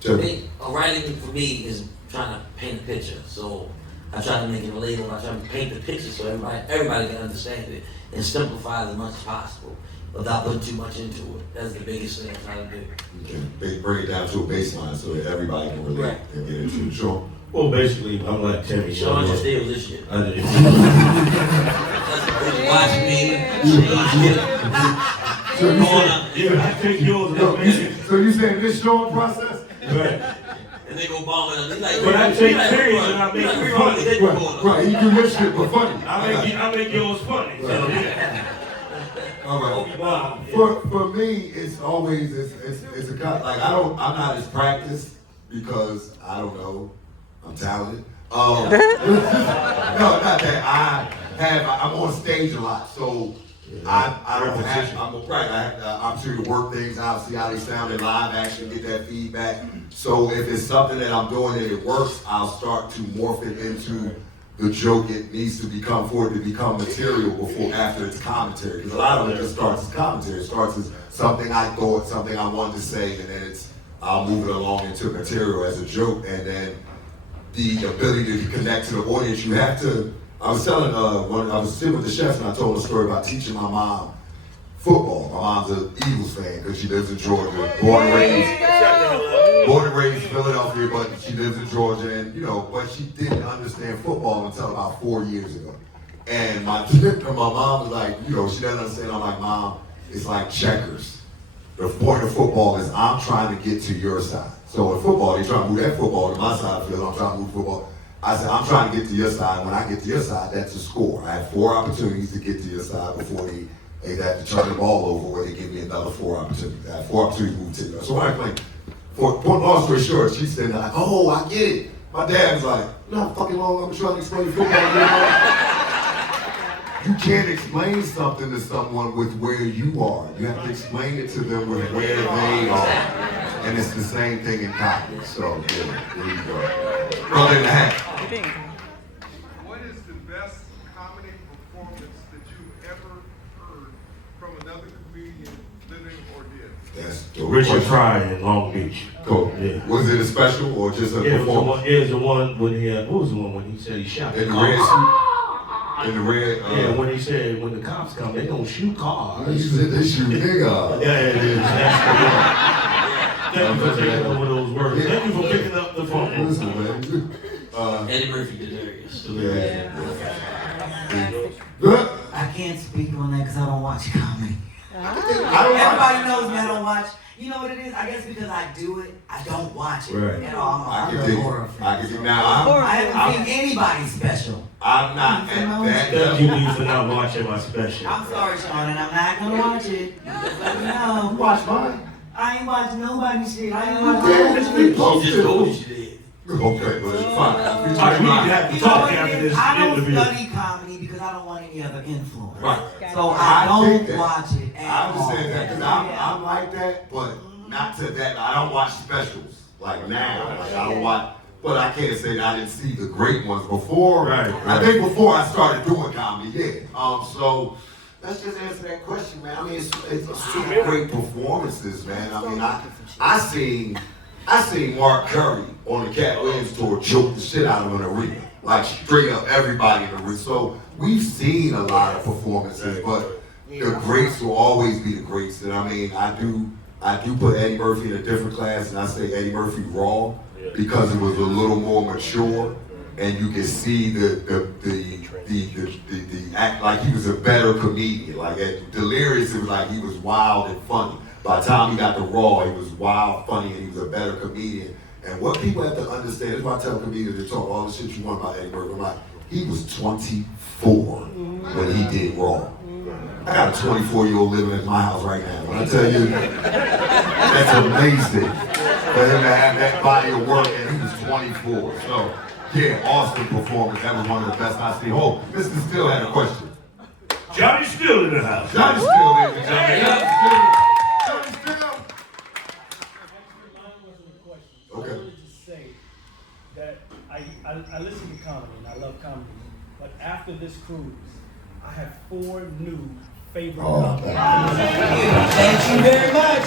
technique. Writing for me is trying to paint a picture. So I try to make it relatable. I try to paint the picture so everybody can understand it and simplify it as much as possible without putting too much into it. That's the biggest thing I try to do. Okay. They bring it down to a baseline so that everybody can relate Right. and get into it. Sure. Well, basically, I'm like Timmy. Sean just did this shit. I did. Watch me. So you saying, Yeah, I take yours and I make it. so you saying this showing process? Right. And they go bombing. They like, But I take like, serious and I make like, it we funny. they Right, going up. right. You do your shit, but funny. I make yours funny. So, yeah. All right. Wow. For me, it's always it's a kind like I'm not as practiced because I don't know, I'm talented. No, not that. I'm on stage a lot, so I don't have. I'm right. I have the opportunity to work things out, see how they sound in live action, get that feedback. So if it's something that I'm doing and it works, I'll start to morph it into the joke it needs to become for it to become material before after it's commentary. Because a lot of it just starts as commentary. It starts as something I thought, something I wanted to say, and then I'll move it along into material as a joke, and then the ability to connect to the audience. You have to. I was telling I was sitting with the chefs and I told a story about teaching my mom football. My mom's an Eagles fan because she lives in Georgia, born and raised in Philadelphia, but she lives in Georgia, and but she didn't understand football until about 4 years ago. And my mom was like, she doesn't understand. I'm like, Mom, it's like checkers. The point of football is I'm trying to get to your side. So in football, they try to move that football to my side of the field. I'm trying to move football. I said, I'm trying to get to your side. When I get to your side, that's a score. I had 4 opportunities to get to your side before they had to turn the ball over, where they give me another 4 opportunities. I had 4 opportunities to move to you. So when I played, long story short, she said, like, oh, I get it. My dad's like, not fucking long, I'm trying to explain football. You can't explain something to someone with where you are. You have to explain it to them with where they are. And it's the same thing in comedy. So, yeah, there you go. Brother in the hat. What is the best comedy performance that you've ever heard from another comedian, living or dead? That's dope. Richard Pryor in Long Beach. Cool. Yeah. Was it a special or just a It performance? was the one when he what was the one when he said he shot In the car? red suit? In the red? Yeah, when he said when the cops come, they don't shoot cars. He said they shoot nigga. Yeah, it is. That's the one. Thank you for taking up one of those words. Yeah. Thank you for picking up the phone. Listen, man. Eddie Murphy delirious. I can't speak on that because I don't watch comedy. I don't Everybody knows me, I don't watch. You know what it is? I guess because I do it, I don't watch it Right. at all. I I'm can a dig horror it. fan. I can dig now. I haven't seen anybody special. I'm not at that Thank you, level. Lee, for not watching my special. I'm sorry, Sean, and I'm not gonna watch it. Just let me know. Watch mine. I ain't watching nobody's shit. I ain't Yeah, watching it's nobody's been shit. She posted. just told you she did. Okay, but it's fine. All right, we have to You know talk what it after is? this I don't interview. study comedy because I don't want any other influence. Right. So I I think don't that. watch it at I all. understand that because I'm like that, but not to that. I don't watch specials like now. Like I don't watch, but I can't say that I didn't see the great ones before. Right, I think before I started doing comedy, yeah. So let's just answer that question, man. I mean, it's super great performances, man. I mean, I seen Mark Curry on the Cat Williams tour choke the shit out of an arena, like straight up everybody in the arena. So we've seen a lot of performances, but the greats will always be the greats. And I mean, I do put Eddie Murphy in a different class, and I say Eddie Murphy raw because it was a little more mature, and you can see the act like he was a better comedian. Like at Delirious, it was like he was wild and funny. By the time he got to Raw, he was wild, funny, and he was a better comedian. And what people have to understand, this is why I tell comedians to talk all the shit you want about Eddie Murphy. I'm like, he was 24 when he did Raw. I got a 24-year-old living in my house right now. When I tell you, that's amazing for him to have that body of work, and he was 24. So, yeah, awesome performance. That was one of the best I've seen. Oh, Mr. Still had a question. Johnny's still in the house. Johnny Still, ladies and gentlemen. Johnny Still. Okay. I wanted to say that I listen to comedy and I love comedy, but after this cruise, I have 4 new favorite comedy. Thank you very much.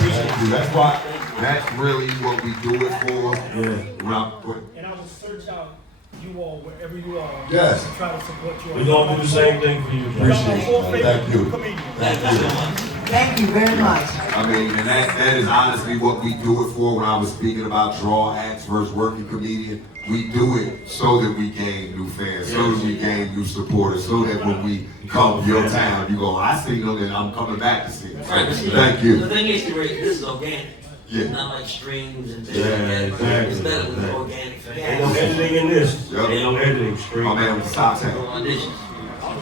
That's why, that's really what we do it for. And I will search out you all wherever you are. Yes. And try to support you all. We're going to do the same thing for you, John. Appreciate it, man. Thank you. Comedians. Thank you very much. I mean, and that is honestly what we do it for. When I was speaking about draw acts versus working comedian, we do it so that we gain new fans, so that we gain new supporters, so that when we come to your town, you go, I see them and I'm coming back to see them. Thank you. The thing is, this is organic. Yeah. Not like streams and things Yeah, like that. exactly. It's better with the organic thing. Ain't no editing in this. Yep. Ain't no editing straight. My man with the South Town. Auditions. I'll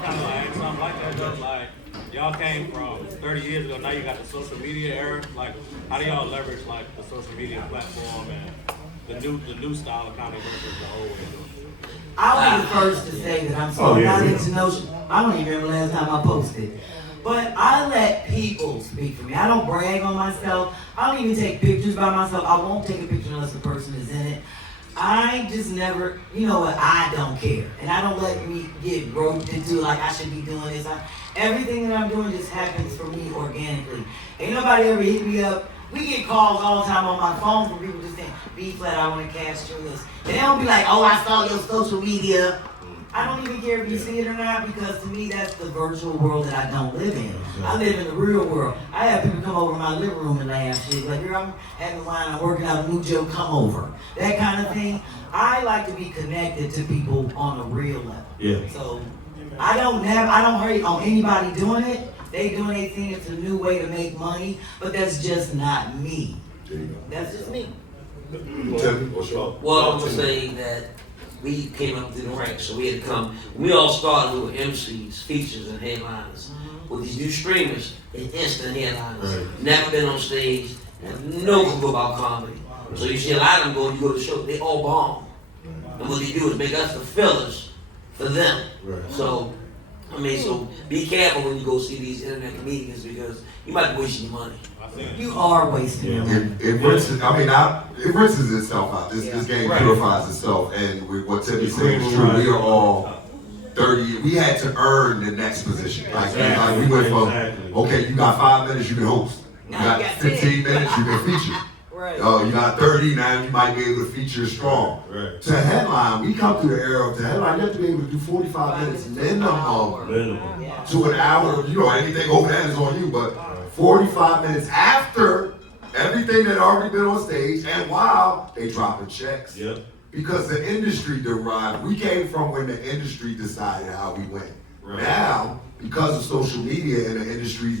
kind of add something like that though. Like, y'all came from 30 years ago, now you got the social media era. Like, how do y'all leverage like the social media platform and the new style of comedy versus the old way? I'll be the first to say that I'm so not into notion. I don't even remember the last time I posted. But I let people speak for me. I don't brag on myself. I don't even take pictures by myself. I won't take a picture unless the person is in it. I just never, you know what, I don't care. And I don't let me get roped into like I should be doing this. Everything that I'm doing just happens for me organically. Ain't nobody ever hit me up. We get calls all the time on my phone from people just saying, B-flat, I want to cast your list. They don't be like, oh, I saw your social media. I don't even care if you see it or not because to me that's the virtual world that I don't live in. I live in the real world. I have people come over to my living room and laugh shit. Like, here I'm having wine, I'm working out a new joke, come over. That kind of thing. I like to be connected to people on a real level. Yeah. So I don't hate on anybody doing it. They doing their thing, it's a new way to make money, but that's just not me. That's just me. Well, I'm gonna say that we came up through the ranks, so we had to come. We all started with MCs, features, and headliners. With these new streamers, it's instant headliners. Never been on stage, have no clue about comedy. So you see a lot of them you go to shows, they all bomb. And what they do is make us the fillers for them. Right. So, I mean, so be careful when you go see these internet comedians because you might be wasting your money. You are wasting your money. It rinses itself out. This game purifies itself. And with what Timmy's saying is true. We are all 30. We had to earn the next position. Like we went from, okay, you got 5 minutes, you can host. You got 15 minutes, you can feature. Right. You got 30 now, you might be able to feature strong. Right. To headline, we come to the era of the headline, you have to be able to do 45 minutes minimum to an hour. You know, anything over that is on you, but 45 minutes after everything that already been on stage, and while they dropping checks. Yep. Because the industry derived, we came from when the industry decided how we went. Right. Now, because of social media and the industry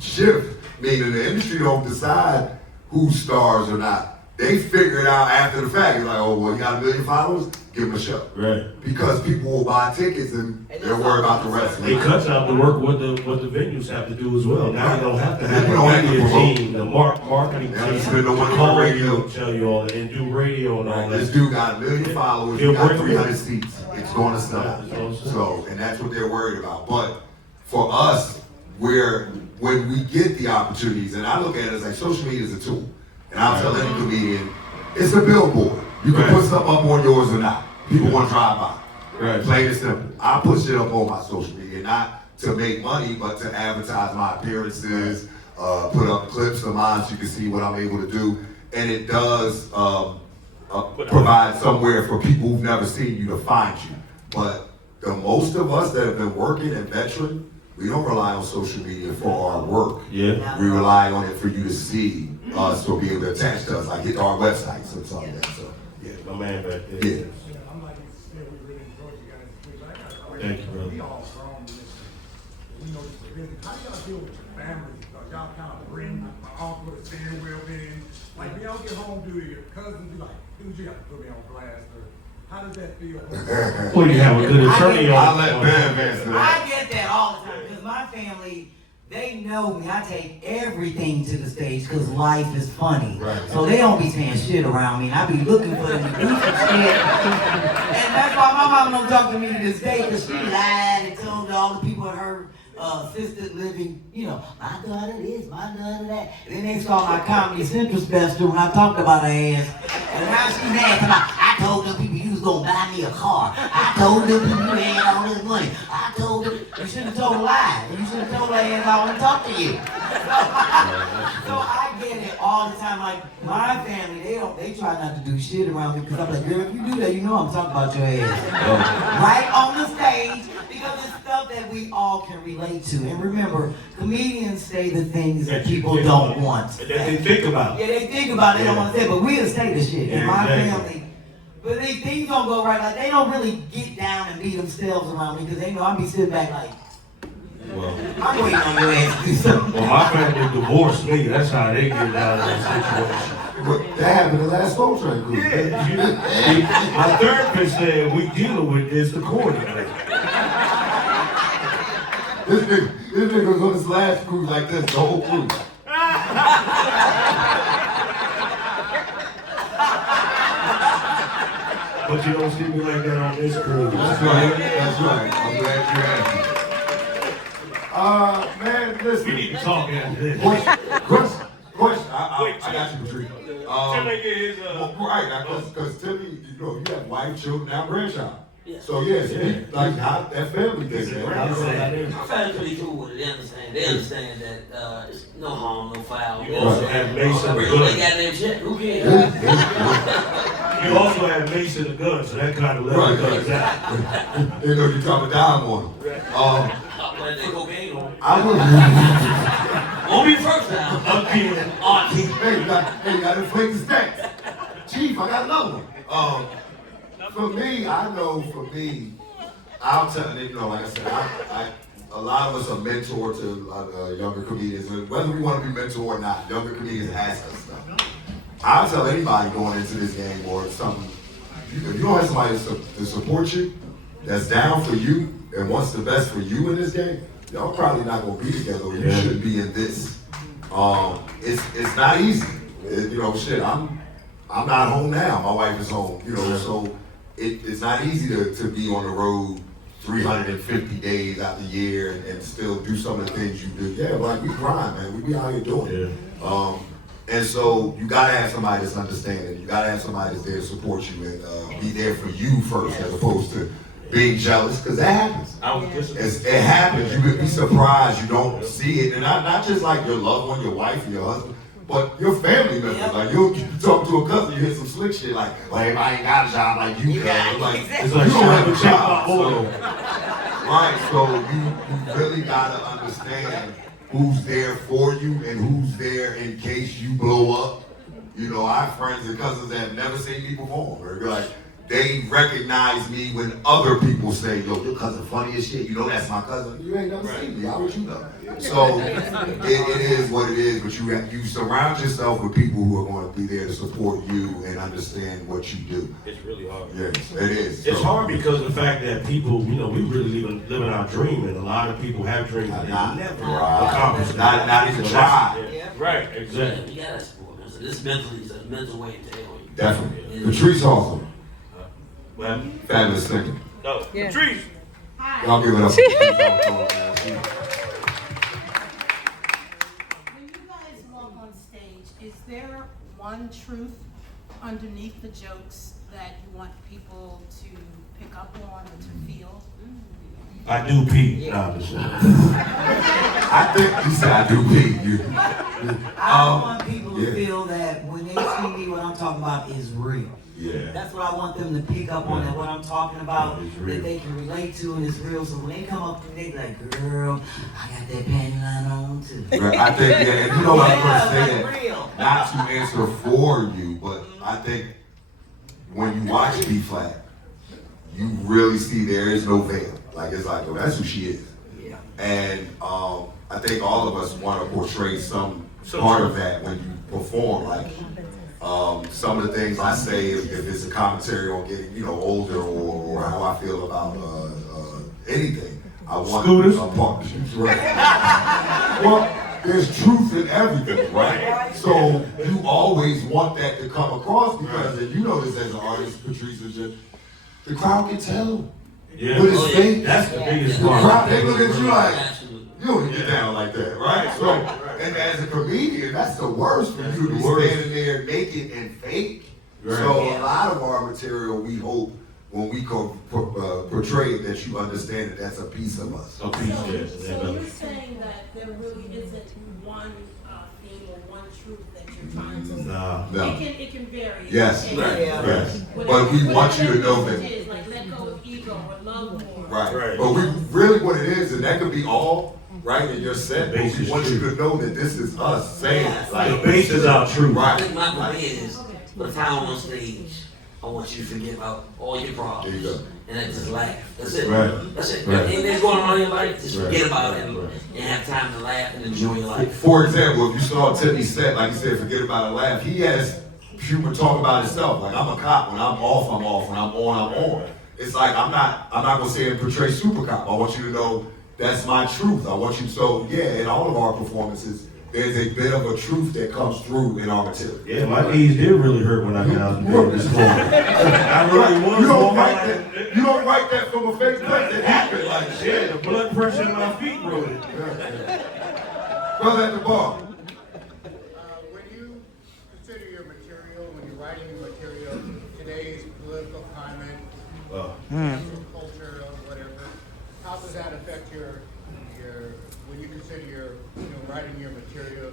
shift, meaning the industry don't decide who stars or not. They figure it out after the fact. You're like, oh, well, you got 1 million followers? Give them a show. Right. Because people will buy tickets and they're worried about the rest of It it. cuts out the work what the venues have to do as well. Now you don't have to have You a don't have to media promote. team, the marketing They have to team, spend no money on call radio. you, tell you all that, and do radio and all This that. dude got 1 million followers, He'll he got bring 300 them. seats. It's going to sell out. That's what I'm saying. So, and that's what they're worried about. But for us, when we get the opportunities, and I look at it as like social media is a tool. And I'll tell any comedian, it's a billboard. You can put stuff up on yours or not. People want to drive by. Right. Plain and simple. I put shit up on my social media, not to make money, but to advertise my appearances, put up clips of mine so you can see what I'm able to do. And it does provide somewhere for people who've never seen you to find you. But the most of us that have been working and veteran, we don't rely on social media for our work. Yeah. We rely on it for you to see us or be able to attach to us, like hit our websites or something like that. So, yeah. My man back there. Yeah. I'm like, we really enjoyed you guys. I got a question. Thank you, brother. We all grown. We know this business. How do y'all deal with your family? Y'all kind of bring my uncle to stand well in. Like, when y'all get home, do your cousins be like, dude, you got to put me on blast? Or how does that feel? Well, you have a good attorney I'll on. let Ben answer that. I get that all the time because my family, they know me. I take everything to the stage because life is funny. Right. So they don't be saying shit around me. And I be looking for them to do some shit. And that's why my mama don't talk to me to this day because she lied and told all the people in her assisted living, you know, my daughter this, my daughter that. And then they saw my Comedy Central special when I talked about her ass. And now she mad about, I told them people you was gonna buy me a car. I told them people you had all this money. I told them, you should have told a lie. You should have told her ass I want to talk to you. So I get it all the time. Like my family, they try not to do shit around me because I'm like, girl, if you do that, you know I'm talking about your ass. Right on the stage because it's stuff that we all can relate to. And remember, comedians say the things that people don't want. That they think about. Yeah, they think about it, they don't want to say, but we'll say the shit. In my Exactly. family, but things don't go right. Like they don't really get down and be themselves around me because they know I be sitting back like, Well, I'm waiting on your ass to do something. well, my family divorced me. That's how they get out of that situation. But that happened the last Soul Train group. Yeah, my therapist said we dealing with this the court. This nigga was on his last cruise like this, the whole cruise. But you don't see me like that on this cruise. That's right. That's right. I'm glad you asked me. Man, listen. We need to talk after this. Question. I got you, Patrick. Timmy get his, Right, because Timmy, you know, you have wife, children, now grandchild. So yes, like how that family thing, man. My family's pretty cool with it. They understand. They understand that it's no harm, no foul. You also have Mason the They gun. got them check. Who cares? You also have Mason the gun, so that kind of level guns out. You know, you drop a dime on them. When they cocaine on. I would. Won't be the first time. Again. Auntie. Hey, you got to inflate the stacks. Chief, I got another one. For me, I'll tell you, know, like I said, a lot of us are mentored to younger comedians, and whether we want to be mentored or not, younger comedians ask us stuff. I'll tell anybody going into this game or something, if you don't have somebody to support you, that's down for you, and wants the best for you in this game, y'all probably not gonna be together, or you shouldn't be in this. It's not easy. You know, shit, I'm not home now. My wife is home. You know, so it's not easy to be on the road 350 days out the year and still do some of the things you do. Yeah, like we grind, man. We be out here doing it. And so you gotta have somebody that's understanding. You gotta have somebody that's there to support you and be there for you first, as opposed to being jealous, because that happens. It happens. You could be surprised you don't see it, and not just like your loved one, your wife, or your husband, but your family members. Like you talk to a cousin, you hear some slick shit like, "Well, everybody ain't got a job like you got." Like it's like you don't have a job. Right. So you really gotta understand who's there for you and who's there in case you blow up. You know, I have friends and cousins that have never seen me perform. Or like, they recognize me when other people say, "Yo, your cousin funny as shit. You know that's my cousin." You ain't never seen me. How would you know? So it is what it is. But you surround yourself with people who are going to be there to support you and understand what you do. It's really hard. Yes, it is. It's hard because of the fact that people, you know, we really living our dream, and a lot of people have dreams and they never accomplish them. Not even try. Right, exactly. You gotta support them. So this mentally is a mental way to tell you. Definitely. Patrice also. Well, fabulous singer. No, Patrice. Y'all give it up. When you guys walk on stage, is there one truth underneath the jokes that you want people to pick up on or to feel? I do pee. No, I'm just I think you said I do pee. I want people to feel that when they see me, what I'm talking about is real. Yeah. That's what I want them to pick up on, that what I'm talking about, that they can relate to and it's real. So when they come up to me, they be like, "Girl, I got that panty line on too." Right. I think, and you know what I'm like saying, real. not to answer for you, but I think when you watch B-Flat, you really see there is no veil. Like, it's like, oh, that's who she is. Yeah. And I think all of us want to portray some part of that when you perform. Like, some of the things I say, if it's a commentary on getting, you know, older or how I feel about anything, I want Scooters. a part. Right. Well, there's truth in everything, right? So you always want that to come across because, and you know this as an artist, Patrice, is just, the crowd can tell. Yeah. With his face. That's the biggest The part. crowd, they look at you like, you don't get down like that, right? So, and as a comedian, that's the worst for you to be standing there naked and fake. Right. So a lot of our material, we hope when we portray it, that you understand that that's a piece of us. A piece, yes. So you're saying that there really isn't one theme or one truth that you're trying to No. It can vary. Yes, Okay. yes. But we want you to know that. It is, like let go of ego or love more. Right. But we really what it is, and that could be all right in your set. But we want you to know that this is us saying it. Like, The base is our truth. I Right. think my point is, by the time I'm on stage, I want you to forget about all your problems. There you go. And then just laugh. That's it. Right. That's it. Right. Anything that's going on in your life, just Right. forget about it and have time to laugh and enjoy your life. For example, if you saw Timmy's set, like he said, forget about a laugh. He has humor talk about himself. Like, I'm a cop. When I'm off, I'm off. When I'm on. It's like I'm not gonna say and portray super cop. I want you to know that's my truth. I want you so in all of our performances, there's a bit of a truth that comes through in our material. Yeah, my knees did really hurt when I got out of bed this morning. I really was. You don't write that from a fake place. It happened like Yeah, the blood pressure in my feet wrote it. Brother at the bar. When you consider your material, when you're writing your material, today's political climate, culture, or whatever, how does that affect your when you consider your writing your material?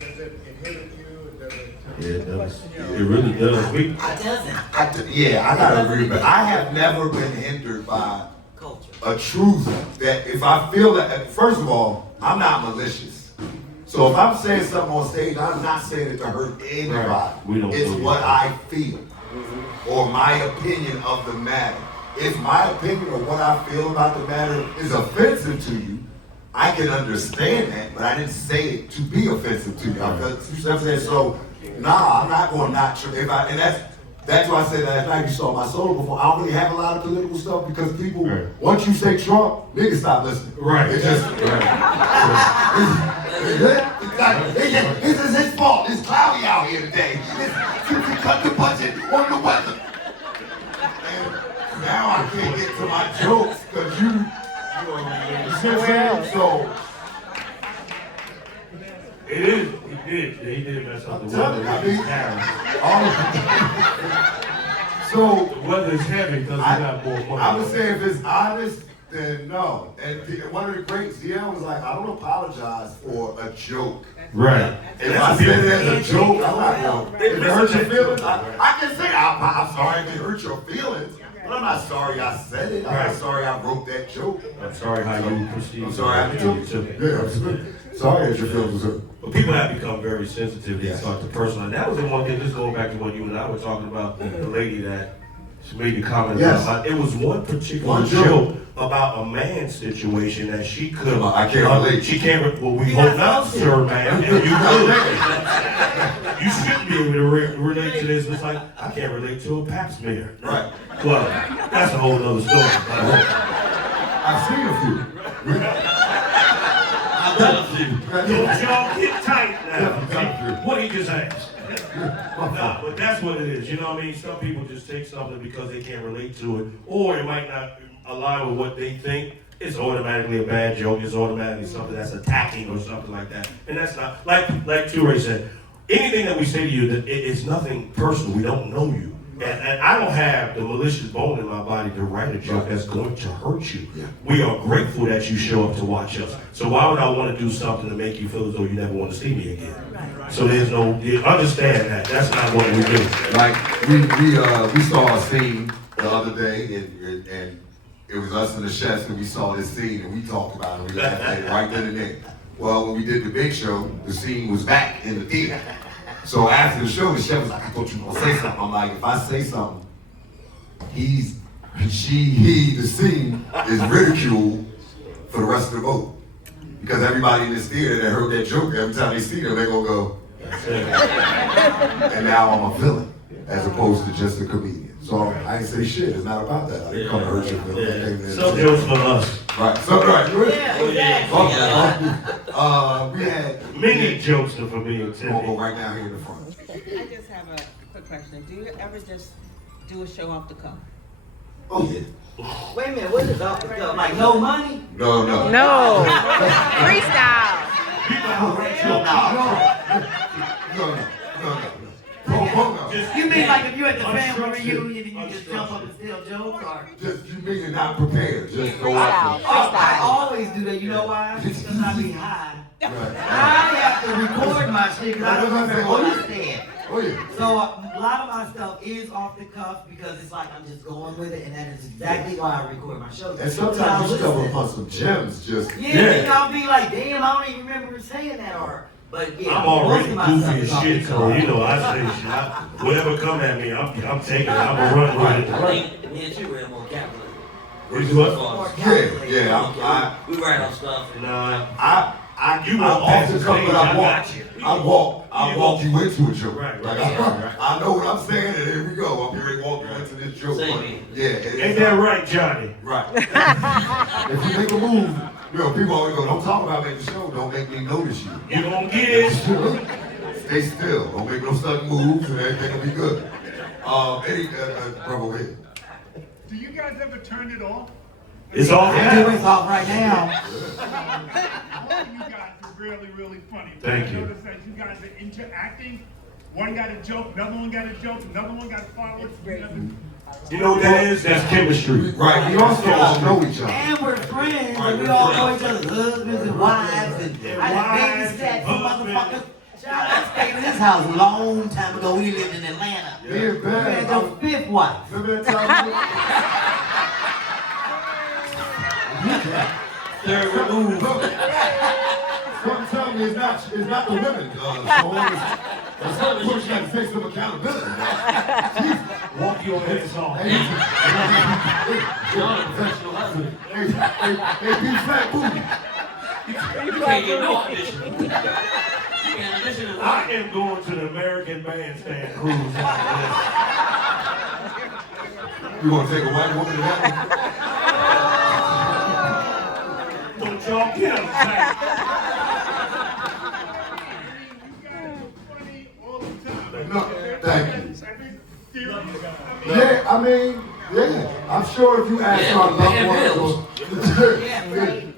Does it inhibit you? Does it? Yeah, it does. It really does. It doesn't. I gotta agree, but I have never been hindered by Culture. a truth that if I feel that, first of all, I'm not malicious. So if I'm saying something on stage, I'm not saying it to hurt anybody. Right. We don't It's believe what that. I feel or my opinion of the matter. If my opinion or what I feel about the matter is offensive to you, I can understand that, but I didn't say it to be offensive to you. You know what I'm saying? So, nah, I'm not going to not. And that's why I said last night, you saw my solo before. I don't really have a lot of political stuff because people, once you say Trump, niggas stop listening. Right. It's just, this is his fault. It's cloudy out here today. cut the budget on the weather. And now I can't get to my jokes because you see what I'm saying? So, It is. He did mess up the telling weather. you, I mean, so The weather is heavy because we got more money. I would say if it's honest, then no. And one of the greats, DL was like, I don't apologize for a joke. Right. If I said it as a joke, I'm not going. If it hurts your feelings, I can say I'm sorry if it hurt your feelings. But I'm not sorry I said it. I'm not sorry I wrote that joke. I'm sorry how you perceive. I'm sorry I took it. Yeah, sorry that your feelings was hurt. But people have become very sensitive. They start to personalize. That was the one thing, just going back to what you and I were talking about, the lady that she made the comment about. It was one particular joke about a man's situation that she could. I can't relate. She can't. Well, we hope not, sir, man. And you would. You shouldn't be able to relate to this. It's like, I can't relate to a pap smear. Right. Well, that's a whole other story. I've seen a few. Don't y'all get tight now. What he just asked. Nah, but that's what it is. You know what I mean? Some people just take something because they can't relate to it, or it might not align with what they think. It's automatically a bad joke. It's automatically something that's attacking or something like that. And that's not, like Toure said, anything that we say to you, that it's nothing personal. We don't know you. And I don't have the malicious bone in my body to write a joke that's going to hurt you. We are grateful that you show up to watch us. So why would I want to do something to make you feel as though you never want to see me again? So there's no, understand that. That's not what we do. Like we saw a scene the other day, and it was us and the chefs, and we saw this scene, and we talked about it, and we laughed at it right then and there. Well, when we did the big show, the scene was back in the theater. So after the show, the chef was like, I thought you were gonna say something. I'm like, if I say something, the scene is ridiculed for the rest of the vote. Because everybody in this theater that heard that joke, every time they see them, they're gonna go, and now I'm a villain, as opposed to just a comedian. So I ain't say shit, it's not about that. I didn't come to hurt your feelings. Some jokes from us. Right, so right. We had many jokes for me. We'll go right down here in the front. I just have a quick question. Do you ever just do a show off the cuff? Oh yeah. Wait a minute, what is off the cuff? Like no money? No. Freestyle. No. You mean like if you at the family reunion and you just jump up and steal jokes? Or? Just, you mean you're not prepared. Just go out. I always do that. You know why? Because I be high. I have to record my shit because I don't remember what I said. Oh yeah. So a lot of my stuff is off the cuff because it's like I'm just going with it, and that is exactly why I record my shows. And sometimes you stumble upon some gems just. Yeah, I'll be like, damn, I don't even remember saying that or. But yeah, I'm already most of my goofy stuff as is shit, so you know I say shit. Whatever come at me, I'm taking it. I'm gonna run with it. Me and you read more calculated. What you what? Yeah. We write our stuff. You were off the cuff, but I walk you into a joke. Right. I know what I'm saying, and here we go. I'm here to walk you into this joke. Ain't that right, Johnny? Right. If you make a move, people always go, don't talk about making the show, don't make me notice you. You gonna get it. Stay still. Don't make no sudden moves, and everything will be good. Bravo, ahead. Do you guys ever turn it off? It's off now. It's off right now. All of you guys are really, really funny. Thank you. I noticed that you guys are interacting. One got a joke, another one got a joke, another one got a follow-up. You know what that is? That's chemistry. Right. We also all know each other. And we're friends, and we all know each other's husbands and wives, and I done babysat some motherfuckers. Child, I stayed in this house a long time ago. We lived in Atlanta. Yeah, You had your fifth wife. Remember that time? Third remove. Something telling me it's not the women. Push that face of accountability. Walk your ass off. Hey, be fat booty. You can't get no audition. You can't audition at all. I am going to the American Bandstand cruise. You want to take a white woman to that one? Don't y'all get them No, thank you. I mean, yeah. I'm sure if you ask my loved ones,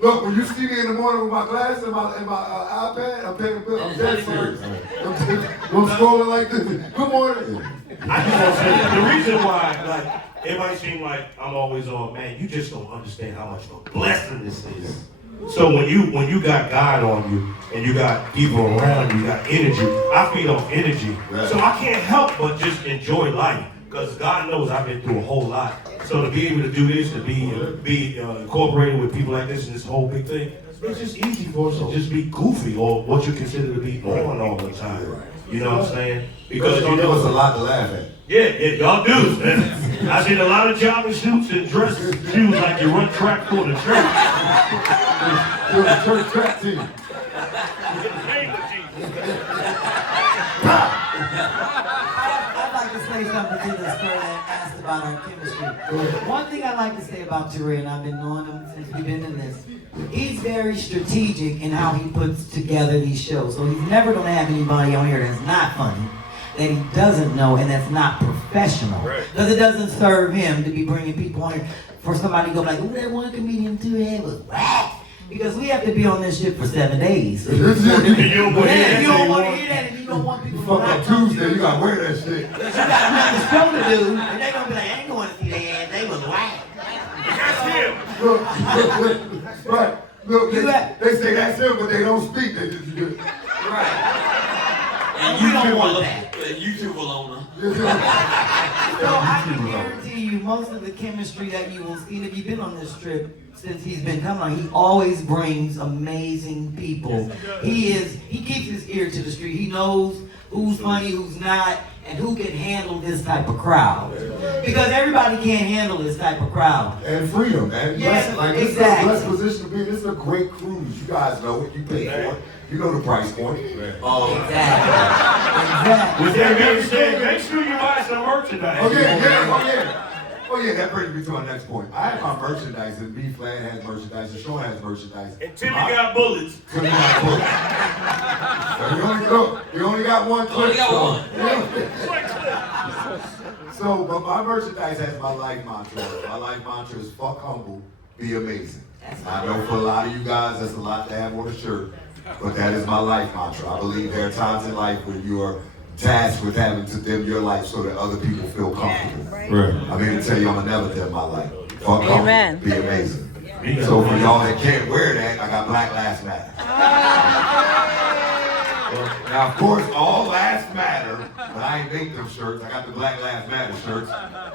look, when you see me in the morning with my glass and my iPad, I'm paying a bill. I'm dead serious. I'm scrolling like this. Good morning. I just want to say, the reason why, like, it might seem like I'm always on, man, you just don't understand how much of a blessing this is. So when you got God on you and you got people around you, you got energy, I feed off energy. Right. So I can't help but just enjoy life because God knows I've been through a whole lot. So to be able to do this, to be incorporated with people like this and this whole big thing, it's just easy for us to just be goofy or what you consider to be on all the time. You know what I'm saying? Because you know it's a lot to laugh at. Yeah, y'all do. I seen a lot of jogging suits and dress shoes like you run track for the church. You're the church track team. I'd like to say something to this girl that asked about our chemistry. One thing I like to say about Terry, and I've been knowing him since we've been in this, he's very strategic in how he puts together these shows. So he's never going to have anybody on here that's not funny, that he doesn't know, and that's not professional. Because it doesn't serve him to be bringing people on here for somebody to go like, ooh, that one comedian too, that was whack. Because we have to be on this shit for 7 days. You don't want to hear that, and you don't want people to fuck up Tuesday, you gotta wear that shit. You got another show to do, and they're gonna be like, I ain't going to see their ass, they was whack. Look, right. Look, they say that's him, but they don't speak. They just do it. Right. And you don't want that. YouTube alone. So I can guarantee you most of the chemistry that you will see, if you've been on this trip since he's been coming on, he always brings amazing people. He keeps his ear to the street. He knows who's funny, who's not, and who can handle this type of crowd. Because everybody can't handle this type of crowd. And freedom, man. Yeah, like, exactly. This is a blessed position to be in. This is a great cruise. You guys know it. You pay for it. You know the price point. Exactly. With that being said, make sure you buy some merchandise. Oh yeah, that brings me to our next point. I have my merchandise, and B Flat has merchandise, and Sean has merchandise. And Timmy got bullets. Timmy got bullets. We only got one clip. So, but my merchandise has my life mantra. My life mantra is fuck humble, be amazing. I know for a lot of you guys, that's a lot to have on a shirt, but that is my life mantra. I believe there are times in life when you are tasked with having to dim your life so that other people feel comfortable. Right. I'm here to tell you I'm gonna never dim my life. Fuck humble, be amazing. So for y'all that can't wear that, I got Black Lives Matter. Now, of course, all lives matter, but I ain't make them shirts. I got the Black Lives Matter shirts.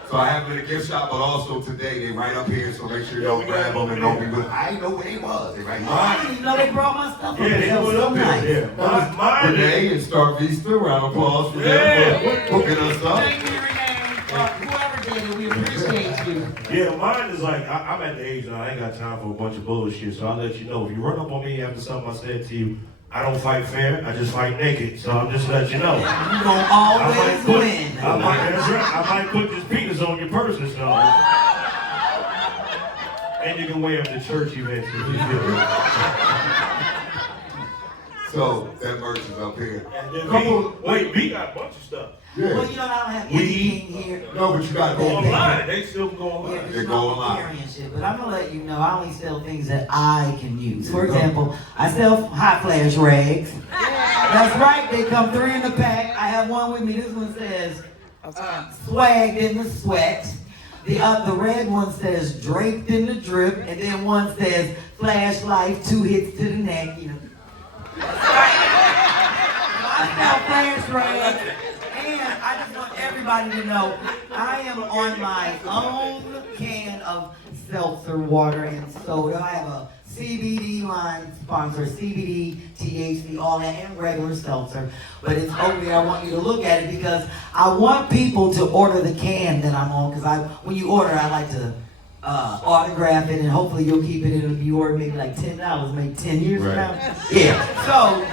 So I have them in the gift shop, but also today they right up here, so make sure you don't grab them and don't be with. I didn't know where they was. They right here. I didn't know they brought my stuff up. Yeah, they went up nice. there. Yeah. Renee and Star Vista, round of applause for them for hooking us up. Thank you, Renee. Whoever did it, we appreciate you. Yeah, mine is like, I'm at the age now, I ain't got time for a bunch of bullshit, so I'll let you know. If you run up on me after something I said to you, I don't fight fair, I just fight naked, so I'm just letting you know. You gonna always win. I might put this penis on your purse or something. And you can wear them to church events if you feel it. So, that merch is up here. And then B got a bunch of stuff. Yeah. Well, you know, I don't have anything here. No, but you gotta go online. They still go online. Yeah, they go online. Shit, but I'm gonna let you know, I only sell things that I can use. For example, I sell hot flash rags. That's right, they come 3 in the pack. I have one with me. This one says swagged in the sweat. The red one says draped in the drip, and then one says flash life, 2 hits to the neck. You know. I sell flash rags. And I just want everybody to know, I am on my own can of seltzer water and soda. I have a CBD line sponsor, CBD, THC, all that, and regular seltzer. But it's over there. I want you to look at it because I want people to order the can that I'm on. Because when you order, I like to autograph it, and hopefully you'll keep it. It'll be worth maybe like $10, maybe 10 years from now. Yeah. So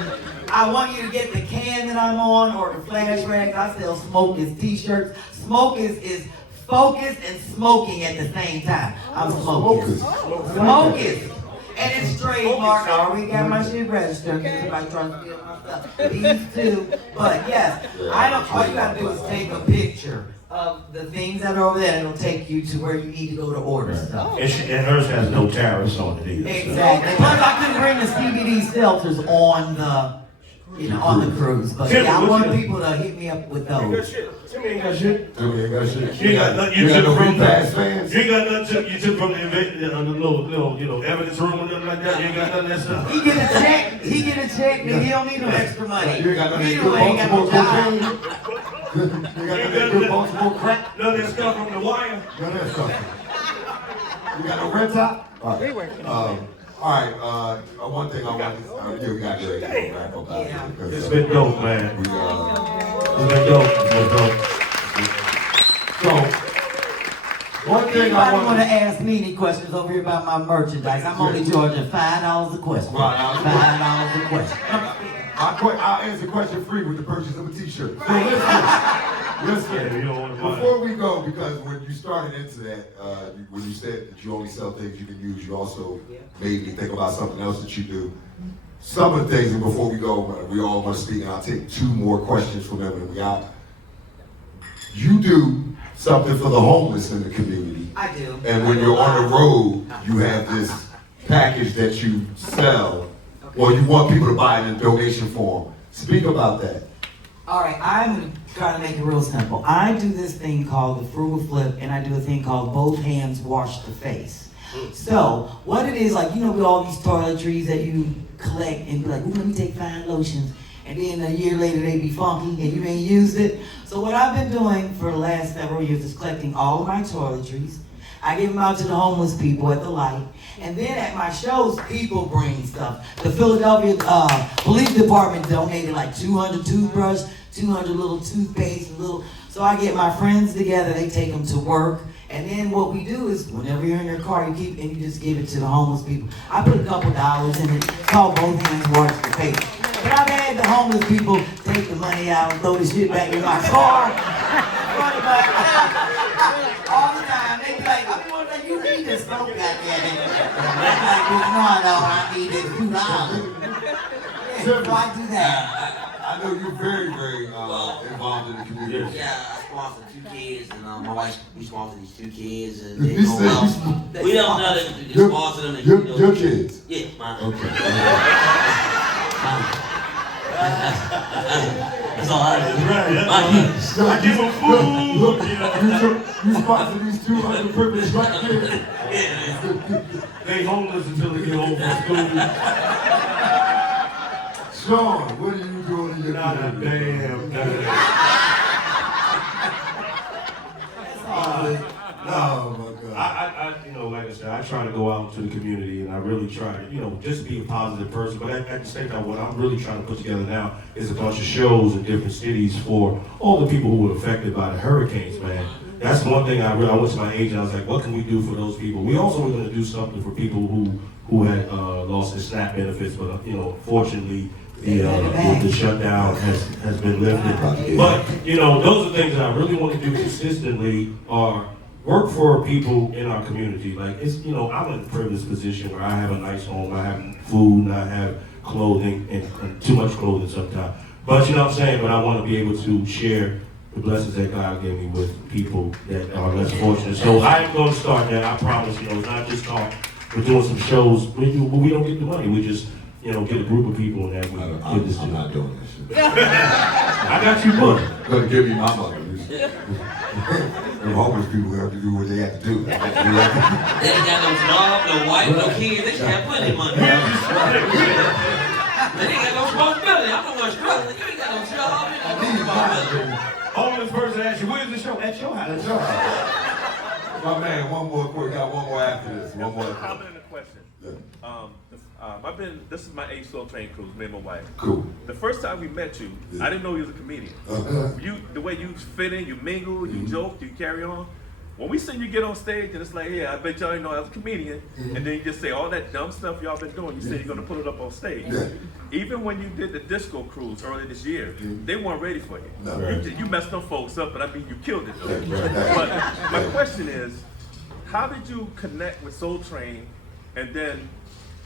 I want you to get the can that I'm on or the flash rags. I sell Smokers t-shirts. Smokers is focused and smoking at the same time. I'm Smokers. Smokers. And it's trademark. I already got my shit registered. Everybody trying to steal my stuff. These two. But yes, all you gotta do is take a picture of the things that are over there, it'll take you to where you need to go to order stuff. And hers has no tariffs on it either. Exactly. Plus, I couldn't bring the CBD seltzers on the cruise, but yeah, I want people to hit me up with those. Jimmy ain't got shit. Jimmy ain't got shit. You ain't got nothing. You got took no from free pass fans. You ain't got nothing. You took from the little evidence room or nothing like that. You ain't got none of that stuff. He get a check, and he don't need no extra money. You ain't got nothing. He ain't got no job. You got nothing. Good Baltimore crack. None of that stuff from the wire. None of that stuff. You got no red top. All right. All right, one thing I want to, we got to wrap up out here. It's been dope, man. It's been dope. It's been dope. So, one thing Anybody I want want to ask me any questions over here about my merchandise? I'm only charging $5 a question. $5 a question. I'll answer question free with the purchase of a t-shirt. So listen, before we go, because when you started into that, when you said that you only sell things you can use, you also made me think about something else that you do. Some of the things, and before we go, we all want to speak, and I'll take 2 more questions from them and we out. You do something for the homeless in the community. I do. And when you're on the road, you have this package that you sell, or you want people to buy it in donation form. Speak about that. All right, I'm going to try to make it real simple. I do this thing called the Frugal Flip, and I do a thing called Both Hands Wash the Face. So, what it is, like, with all these toiletries that you collect and be like, ooh, let me take 5 lotions. And then a year later, they be funky and you ain't used it. So what I've been doing for the last several years is collecting all of my toiletries. I give them out to the homeless people at the light. And then at my shows, people bring stuff. The Philadelphia Police Department donated like 200 toothbrush, 200 little toothpaste, so I get my friends together, they take them to work. And then what we do is, whenever you're in your car, you just give it to the homeless people. I put a couple dollars in it. It's called Both Hands Wash the Face. But I've had the homeless people take the money out and throw the shit back in my car. All the time. They be like, I'm wondering, you need this smoke, goddammit. I'm like, no, I need it $2. So I do that. I know you're very, very involved in the community. Yeah, I sponsor 2 kids, and my wife, we sponsor these 2 kids, and they go well. We don't know that you sponsor them. Your kids? Yeah, mine. Okay. That's all I do. Right. I give them food. Look, you sponsor these 2 underprivileged black kids. Yeah. They homeless until they get home from school. Sean, what are you doing in your Not a damn thing. Oh my God. I like I said, I try to go out into the community and I really try to, just be a positive person. But at the same time, what I'm really trying to put together now is a bunch of shows in different cities for all the people who were affected by the hurricanes, man. That's one thing I went to my agent, I was like, what can we do for those people? We also were going to do something for people who had lost their SNAP benefits, but fortunately, the shutdown has been lifted. But, those are things that I really want to do consistently are work for people in our community. Like, I'm in a privileged position where I have a nice home, I have food, and I have clothing, and too much clothing sometimes. But, you know what I'm saying? But I want to be able to share the blessings that God gave me with people that are less fortunate. So I'm going to start that, I promise. It's not just talk. We're doing some shows, but we don't get the money. We just, get a group of people and that we get this. I'm not doing this shit. I got you, money. Gonna give me my money. The homeless people have to do what they have to do. They ain't got no job, no wife, no kids. They should have plenty of money. They ain't got no responsibility. I'm the one struggling. You ain't got no job. You ain't got no responsibility. Homeless person asks you, where's the show? At your house. At your house. My man, one more quick. Got one more after this. One more. Comment and a question. This is my 8 Soul Train cruise, me and my wife. Cool. The first time we met you, I didn't know you was a comedian. The way you fit in, you mingle, you joke, you carry on. When we seen you get on stage and it's like, yeah, I bet y'all didn't know I was a comedian, and then you just say all that dumb stuff y'all been doing, you said you're gonna put it up on stage. Even when you did the disco cruise earlier this year, they weren't ready for you. No. You messed them folks up, but I mean, you killed it though. But my question is, how did you connect with Soul Train, and then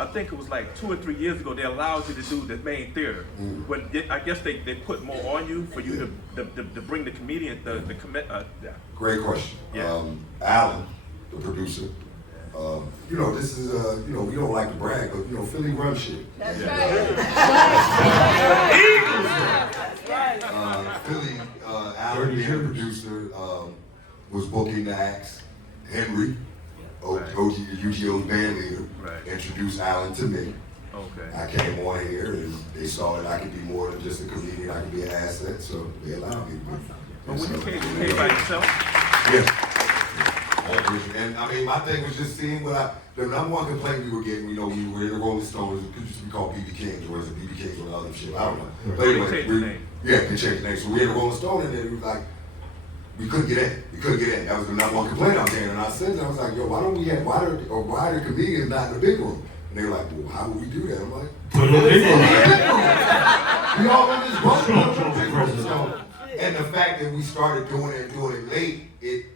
I think it was like 2 or 3 years ago, they allowed you to do the main theater. But I guess they put more on you for you to bring the comedian, the commit. Yeah. Great question. Yeah. Alan, the producer. You know, this is, you know, we don't like to brag, but, you know, Philly run shit. That's right. Philly, Alan being the producer, was booking the acts. Henry, UGO's band leader, introduced Alan to me. Okay. I came on here and they saw that I could be more than just a comedian, I could be an asset, so they allowed me to be. But when you came by yourself? Yeah. And I mean, my thing was just seeing the number one complaint we were getting, you know, we were in the Rolling Stones, it used to be called BB Kings, or is it BB Kings or the other shit, I don't know. But anyway, they changed the name. Yeah, they changed the name. So we had a Rolling Stone and then we was like, we couldn't get in. We couldn't get in. That was the number one complaint out there. And I said, I was like, yo, why are the comedians not in the big room? And they were like, well, how would we do that? I'm like, put in the big room. We all in this boat. And the fact that we started doing it late, it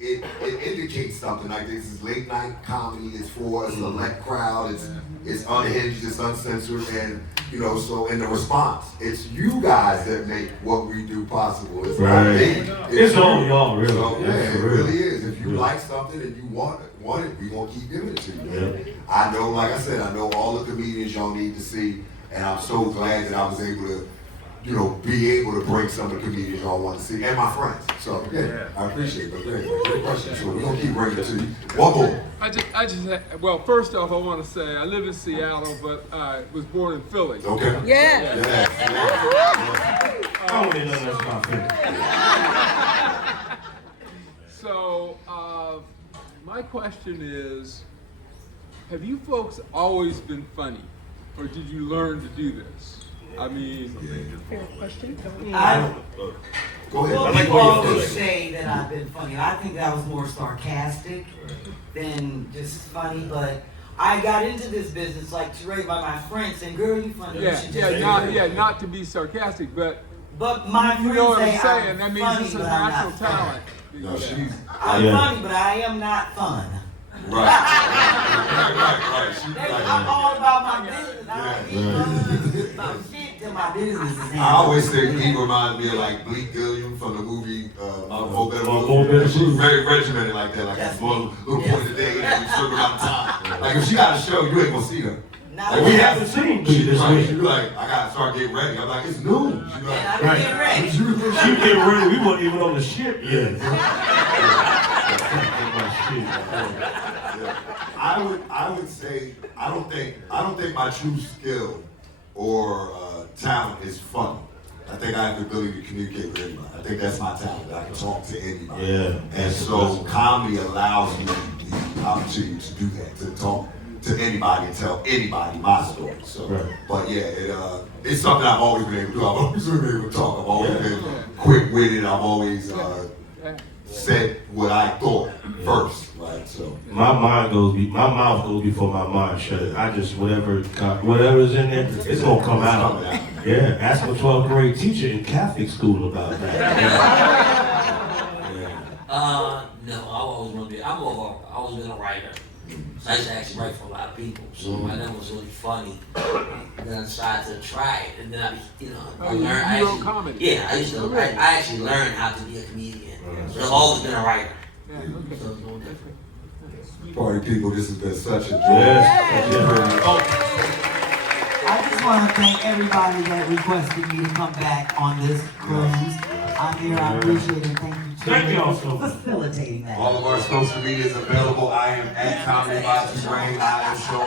indicates something. Like, this is late night comedy. It's for a select crowd. It's unhinged. It's uncensored. And, you know, so in the response, it's you guys that make what we do possible. It's not me. It's all y'all, really. So, yeah, it really is. If you like something and you want it, we're going to keep giving it to you. Yeah. I know, like I said, I know all the comedians y'all need to see. And I'm so glad that I was able to, you know, be able to bring some of the comedians y'all want to see, and my friends. So, yeah, I appreciate it. But great question. So we're going to keep bringing it to you. One more. Well, first off, I want to say I live in Seattle, but I was born in Philly. Okay. Yeah. I don't really know that's about Philly. So, my question is, have you folks always been funny, or did you learn to do this? I mean, Fair question. Go ahead. Well, people always say that I've been funny. I think that was more sarcastic than just funny, but I got into this business like Teray by my friends saying, girl, you funny. not to be sarcastic, but my friends you know what say I'm saying. That means funny, it's a but I'm natural not talent. No, I'm funny, but I am not fun. Right. I'm all about my business. I don't need about shit till my business is I always say he reminds me of like Bleak Gilliam from the movie Old Better Blue. She was very regimented like that, like a little point of the day and a certain amount of time. Like if she got a show, you ain't gonna see her. Like, we haven't seen Bleak this week. She be like, I gotta start getting ready. I'm like, it's noon. She be like, I'm getting ready. She getting ready. We weren't even on the ship yet. I would say I don't think my true skill or talent is funny. I think I have the ability to communicate with anybody. I think that's my talent, that I can talk to anybody. Yeah. And so comedy allows you the opportunity to do that, to talk to anybody and tell anybody my story. So, but yeah, it's something I've always been able to do. I've always been able to talk. I've always been quick-witted. I've always said what I thought first, right? So my mouth goes before my mind shut. I just whatever's in there, it's gonna come out. Yeah, ask a 12th grade teacher in Catholic school about that. No, I've always been a writer. So I used to actually write for a lot of people. So I know it was really funny. And then I decided to try it, and then I learned. Comedy. Yeah, I actually learned how to be a comedian. So I've always been a writer. So it's no different. Party people, this has been such a joy. I just want to thank everybody that requested me to come back on this cruise. I'm here, I appreciate it. Thank you for facilitating that. All of our social media is available. I am at Comedy by Teray. I am showing